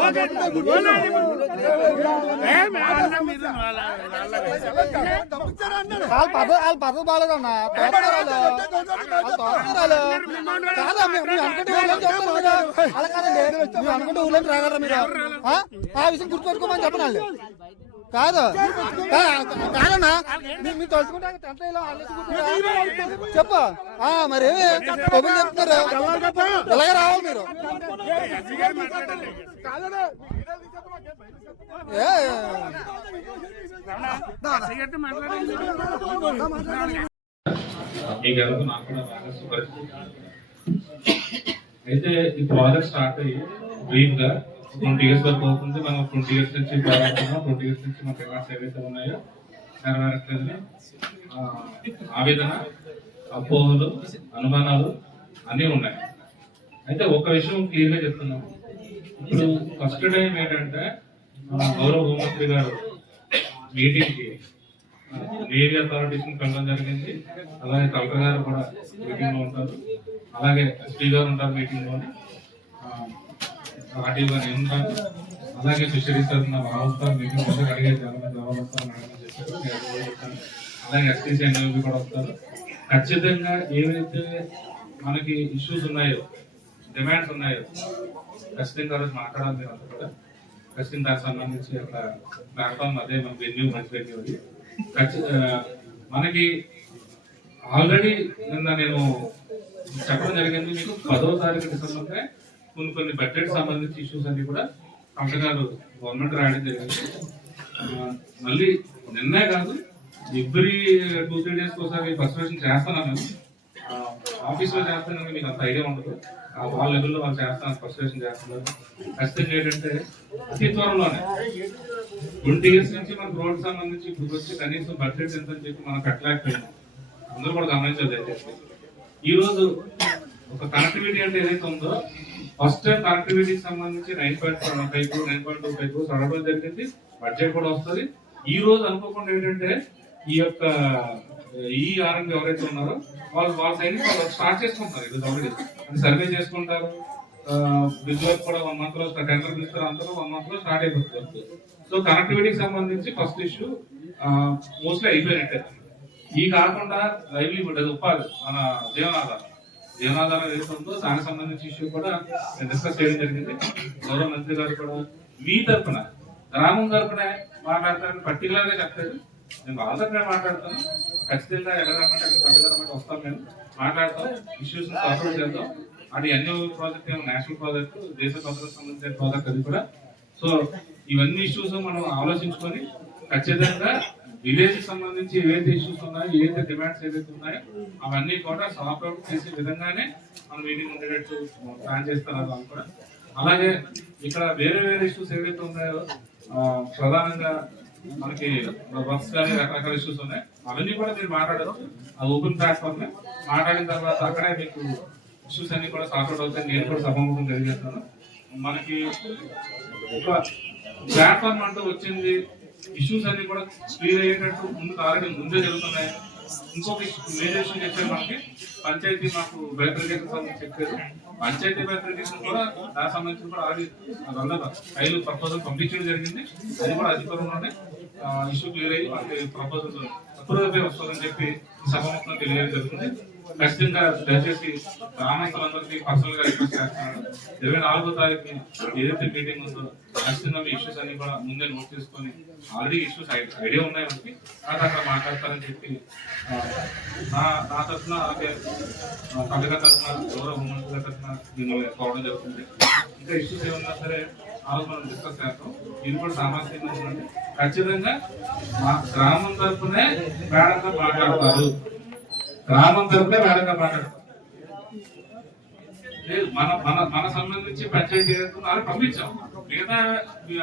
వాళ్ళ పద్ధతి బాగాలేదన్నా అలా కాదండి మీరు అనుకుంటే ఊళ్ళో రాగలరా మీరు ఆ విషయం గుర్తుపెట్టుకోమని చెప్పనండి కాదు కాదన్నా మీరు తలుచుకుంటే చెప్పు మరి కబుర్లు చెప్తున్నారు ఇలాగే రావాలి మీరు అయితే ఈ ప్రాజెక్ట్ స్టార్ట్ అయ్యి బ్రీఫ్ గా 20 years వరకు అవుతుంది. మనం 20 years నుంచి పోరాడుతున్నాం. 20 years నుంచి మన డిమాండ్స్ ఏవైతే ఉన్నాయో నెరవేరట్లేదని ఆవేదన, అపోహలు, అనుమానాలు అన్నీ ఉన్నాయి. అయితే ఒక విషయం క్లియర్ గా చెప్తున్నాం. ఇప్పుడు ఫస్ట్ టైం ఏంటంటే గౌరవ హోంమంత్రి గారు మీటింగ్ కి నేవీ అథారిటీస్ ని కలవడం జరిగింది. అలాగే కలెక్టర్ గారు కూడా మీటింగ్ లో ఉంటారు, అలాగే ఎస్పీ గారు ఉంటారు మీటింగ్ లో, ఆర్టీ గారు నేను ఉంటాను, అలాగే ఫిషరీస్ తరఫున వస్తారు మీటింగ్ లో అడిగే జవాబు వస్తారని చెప్పారు. అలాగే ఎస్టీసీ ఎన్ఓపి కూడా వస్తారు. ఖచ్చితంగా ఏవైతే మనకి ఇష్యూస్ ఉన్నాయో, డిమాండ్స్ ఉన్నాయో ఖచ్చితంగా రోజు మాట్లాడాలి. మీరు అంతా కూడా ఖచ్చితంగా దానికి సంబంధించి అక్కడ ప్లాట్ఫామ్ అదే మన వెన్యూ మంచి వెన్యూ అది మనకి ఆల్రెడీ నిన్న నేను చెప్పడం జరిగింది. మీకు 10వ తారీఖు డిసెంబర్కే కొన్ని బడ్జెట్ సంబంధించి ఇష్యూస్ అన్ని కూడా కలెక్టర్ గారు గవర్నమెంట్ రాయడం జరిగింది. మళ్ళీ నిన్నే కాదు, ఎవ్రీ 2-3 days ఒకసారి పర్సువేషన్ చేస్తున్నాను నేను. ఆఫీస్లో చేస్తానని మీకు అంత ఐడియా ఉండదు. వాళ్ళ లెవెల్లో వాళ్ళు చేస్తాను, పర్సువేషన్ చేస్తున్నారు. ఖచ్చితంగా ఏంటంటే అతి త్వరలోనే 20 years నుంచి మనకు రోడ్ సంబంధించి ఇప్పుడు వచ్చి కనీసం బడ్జెట్ ఎంత అని చెప్పి మనం కట్టలేకపోయినాం. అందరూ కూడా గమనించాలి దయచేసి. ఈ రోజు ఒక కనెక్టివిటీ అంటే ఏదైతే ఉందో, ఫస్ట్ టైం కనెక్టివిటీకి సంబంధించి 9.5 9.25 అడగడం జరిగింది. బడ్జెట్ కూడా వస్తుంది. ఈ రోజు అనుకోకుండా ఏంటంటే ఈ యొక్క ఈ ఆర్ఎంపీ ఎవరైతే ఉన్నారో వాళ్ళ సైనిక వాళ్ళు స్టార్ట్ చేసుకుంటారు. ఈరోజు ఆల్రెడీ సర్వే చేసుకుంటారు. బిజినెస్ కూడా 1 month లో టెండర్ పిలుస్తారు. అందరూ 1 month లో స్టార్ట్ అయిపోతుంది. సో కనెక్టివిటీకి సంబంధించి ఫస్ట్ ఇష్యూ మోస్ట్లీ అయిపోయినట్టే. ఈ కాకుండా లైవ్లీహుడ్, అది ఉపాధి, మన జీవనాధారం ఏదైతే ఉందో దానికి సంబంధించి ఇష్యూ కూడా డిస్కస్ చేయడం జరిగింది. గౌరవ మంత్రి గారు కూడా మీ తరఫున, గ్రామం తరఫున మాట్లాడతారని పర్టికులర్ గా చెప్పలేదు. నేను వాళ్ళ తరఫున మాట్లాడతాను. ఖచ్చితంగా ఎక్కడమంటే పట్టదరమంటే వస్తాం, మేము మాట్లాడతాం, ఇష్యూస్ సాల్వ్ చేద్దాం. అది ఎన్ఓ ప్రాజెక్ట్ ఏమో నేషనల్ ప్రాజెక్ట్, దేశ భద్రతకు సంబంధించిన ప్రాజెక్ట్ అది కూడా. సో ఇవన్నీ ఇష్యూస్ మనం ఆలోచించుకొని ఖచ్చితంగా విలేజ్ కి సంబంధించి ఏవైతే ఇష్యూస్ ఉన్నాయో, ఏవైతే డిమాండ్స్ ఏవైతే ఉన్నాయో అవన్నీ కూడా సాల్వ్ అవుట్ చేసే విధంగానే మనం మీటింగ్ ఉండేటట్టు ప్లాన్ చేస్తున్నారు అని కూడా. అలాగే ఇక్కడ వేరే ఇష్యూస్ ఏవైతే ఉన్నాయో ప్రధానంగా మనకి వర్క్స్ కానీ రకరకాల ఇష్యూస్ ఉన్నాయి. అవన్నీ కూడా మీరు మాట్లాడచ్చు. అది ఓపెన్ ప్లాట్ఫామ్ మాట్లాడిన తర్వాత అక్కడే మీకు ఇష్యూస్ అన్ని కూడా సాల్వ్ అవుట్ అవుతాయి. నేను కూడా సభాముఖం తెలియజేస్తాను. మనకి ఒక ప్లాట్ఫామ్ అంటూ వచ్చింది. ఇష్యూస్ అన్ని కూడా క్లియర్ అయ్యేటట్టు ఆల్రెడీ ముందే జరుగుతున్నాయి. ఇంకొక మేజర్ ఇష్యూ చెప్పారు మనకి, పంచాయతీ మాకు బైఫర్కేషన్ సంబంధించి చెప్పారు. పంచాయతీ బైఫర్కేషన్ కూడా దానికి సంబంధించి కూడా ఆల్రెడీ ఫైల్ ప్రపోజల్ పంపించడం జరిగింది. అది కూడా అధికారంలోనే ఇష్యూ క్లియర్ అయ్యి మనకి ప్రపోజల్ అప్రూవ్ వస్తుందని చెప్పి సభాముఖంగా తెలియజేయడం జరుగుతుంది. ఖచ్చితంగా దయచేసి గ్రామస్తులందరికీ పర్సనల్ గా రిక్వెస్ట్ చేస్తున్నాను. 24వ తారీఖున ఏదైతే మీటింగ్ ఉందో ఖచ్చితంగా మీ ఇష్యూస్ అన్ని కూడా ముందే నోట్ చేసుకొని, ఆల్రెడీ ఇష్యూస్ ఐడియా ఉన్నాయి మనకి, అక్కడ మాట్లాడతారని చెప్పి నా తరఫున, అలాగే కవిత తరఫున, గౌరవ హోంమంత్రి గారి తరఫున మిమ్మల్ని కోవడం జరుగుతుంది. ఇంకా ఇష్యూస్ ఏమన్నా సరే ఆ రోజు మనం డిస్కస్ చేస్తాం. ఇది కూడా సామాజికంగా ఉందండి. ఖచ్చితంగా మా గ్రామం తరఫునే మేడంగా మాట్లాడతారు. గ్రామం తరఫునే మేడంగా మాట్లాడతారు. మన సంబంధించి పంచాయతీ ఏదైతే పంపించాం. మిగతా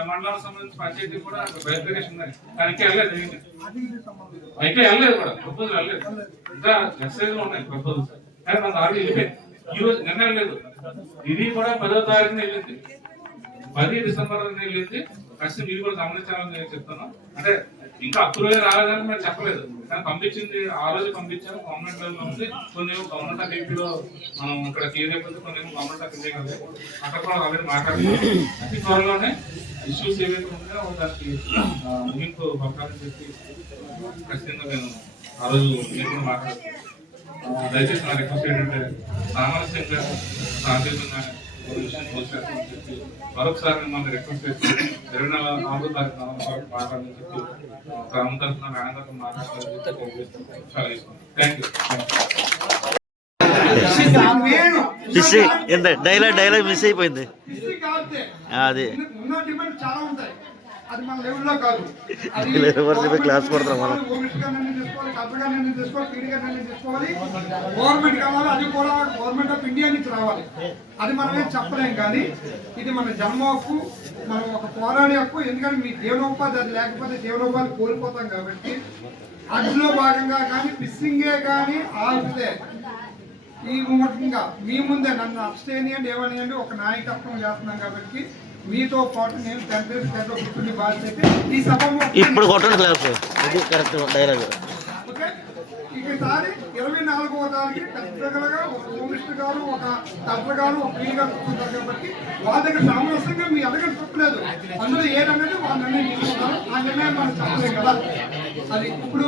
మండలాలకు సంబంధించి పంచాయతీ కూడా వెరిఫికేషన్ ఉన్నాయి. కానీ ఇంకా వెళ్ళలేదు. అయితే వెళ్ళలేదు కూడా, ప్రపోజల్ వెళ్ళలేదు. ఇంకా ఎక్సైజ్ లో ఉన్నాయి ప్రపోజల్స్. కానీ మన ఆల్రెడీ వెళ్ళిపోయింది. ఈ రోజు నిన్న వెళ్ళలేదు. ఇది కూడా 10వ తారీఖున వెళ్ళింది. 10 డిసెంబర్ వెళ్ళింది. ఖచ్చితంగా మీరు కూడా గమనించాలని నేను చెప్తాను. అంటే ఇంకా అప్రూవల్ రాలేదని మేము చెప్పలేదు, కానీ పంపించింది ఆ రోజు పంపించాము. గవర్నమెంట్ లెవెల్లో ఉంది, కొన్ని గవర్నమెంట్ ఆఫ్ ఏపీలో మనం ఇక్కడ క్లియర్ అయిపోతే కొన్ని గవర్నమెంట్ ఆఫ్ ఇండియా కదా అక్కడ కూడా ఆల్రెడీ మాట్లాడుతున్నాం. అతి త్వరలోనే ఇష్యూస్ ఏవైతే ఉన్నాయో దానికి ముగింపు పక్కాలని చెప్పి ఖచ్చితంగా నేను ఆ రోజు నేను కూడా మాట్లాడుతున్నాను. దయచేసి నా రిక్వెస్ట్ ఏంటంటే సామరస్యంగా సాధ్యమైన చెప్పి మరొకసారి మిమ్మల్ని రిక్వెస్ట్ చేసి 24వ తారీఖు మాట్లాడాలని చెప్పి గ్రామం తరఫున మేడం తరఫున మాట్లాడాలని థ్యాంక్ యూ. డైలాగ్ మిస్ అయిపోయింది. అది ఉన్న డిమాండ్ చాలా ఉంటాయి, అది మన లెవెల్లో కాదు. క్లాస్ కొడతాం మనం. గవర్నమెంట్ కావాలి, అది కూడా గవర్నమెంట్ ఆఫ్ ఇండియా నుంచి రావాలి. అది మనమే చెప్పలేం, కానీ ఇది మన జన్మ హక్కు, మనం ఒక పోరాడే హక్కు. ఎందుకంటే మీ జీవనోపాధి అది లేకపోతే జీవనోపాధి కోల్పోతాం కాబట్టి అందులో భాగంగా కానీ ఫిషింగే కానీ ఆగితే ఈ ముఖ్యంగా మీ ముందే నన్ను అబ్స్టేనియండి ఏమనియండి ఒక నాయకత్వం చేస్తున్నాం కాబట్టి మీతో పాటు నేను 10 days కూర్చుని బాధ్యత ఈ సభ ఇప్పుడు కొట్టండి క్లాస్. ఇది కరెక్ట్ డైలాగ్. ఓకే, ఈసారి 24వ తారీఖు ఖచ్చితంగా ఒక హోమిస్ట్ గారు, ఒక కలెక్టర్ గారు, ఒక పీ గారు కూర్చుంటారు కాబట్టి వాళ్ళ దగ్గర సామరస్యంగా మీ అడగని చెప్పలేదు. అందులో ఏదనేది వాళ్ళ నిర్ణయం తీసుకుంటారు. ఆ నిర్ణయం మనం చెప్పలేం కదా. అది ఇప్పుడు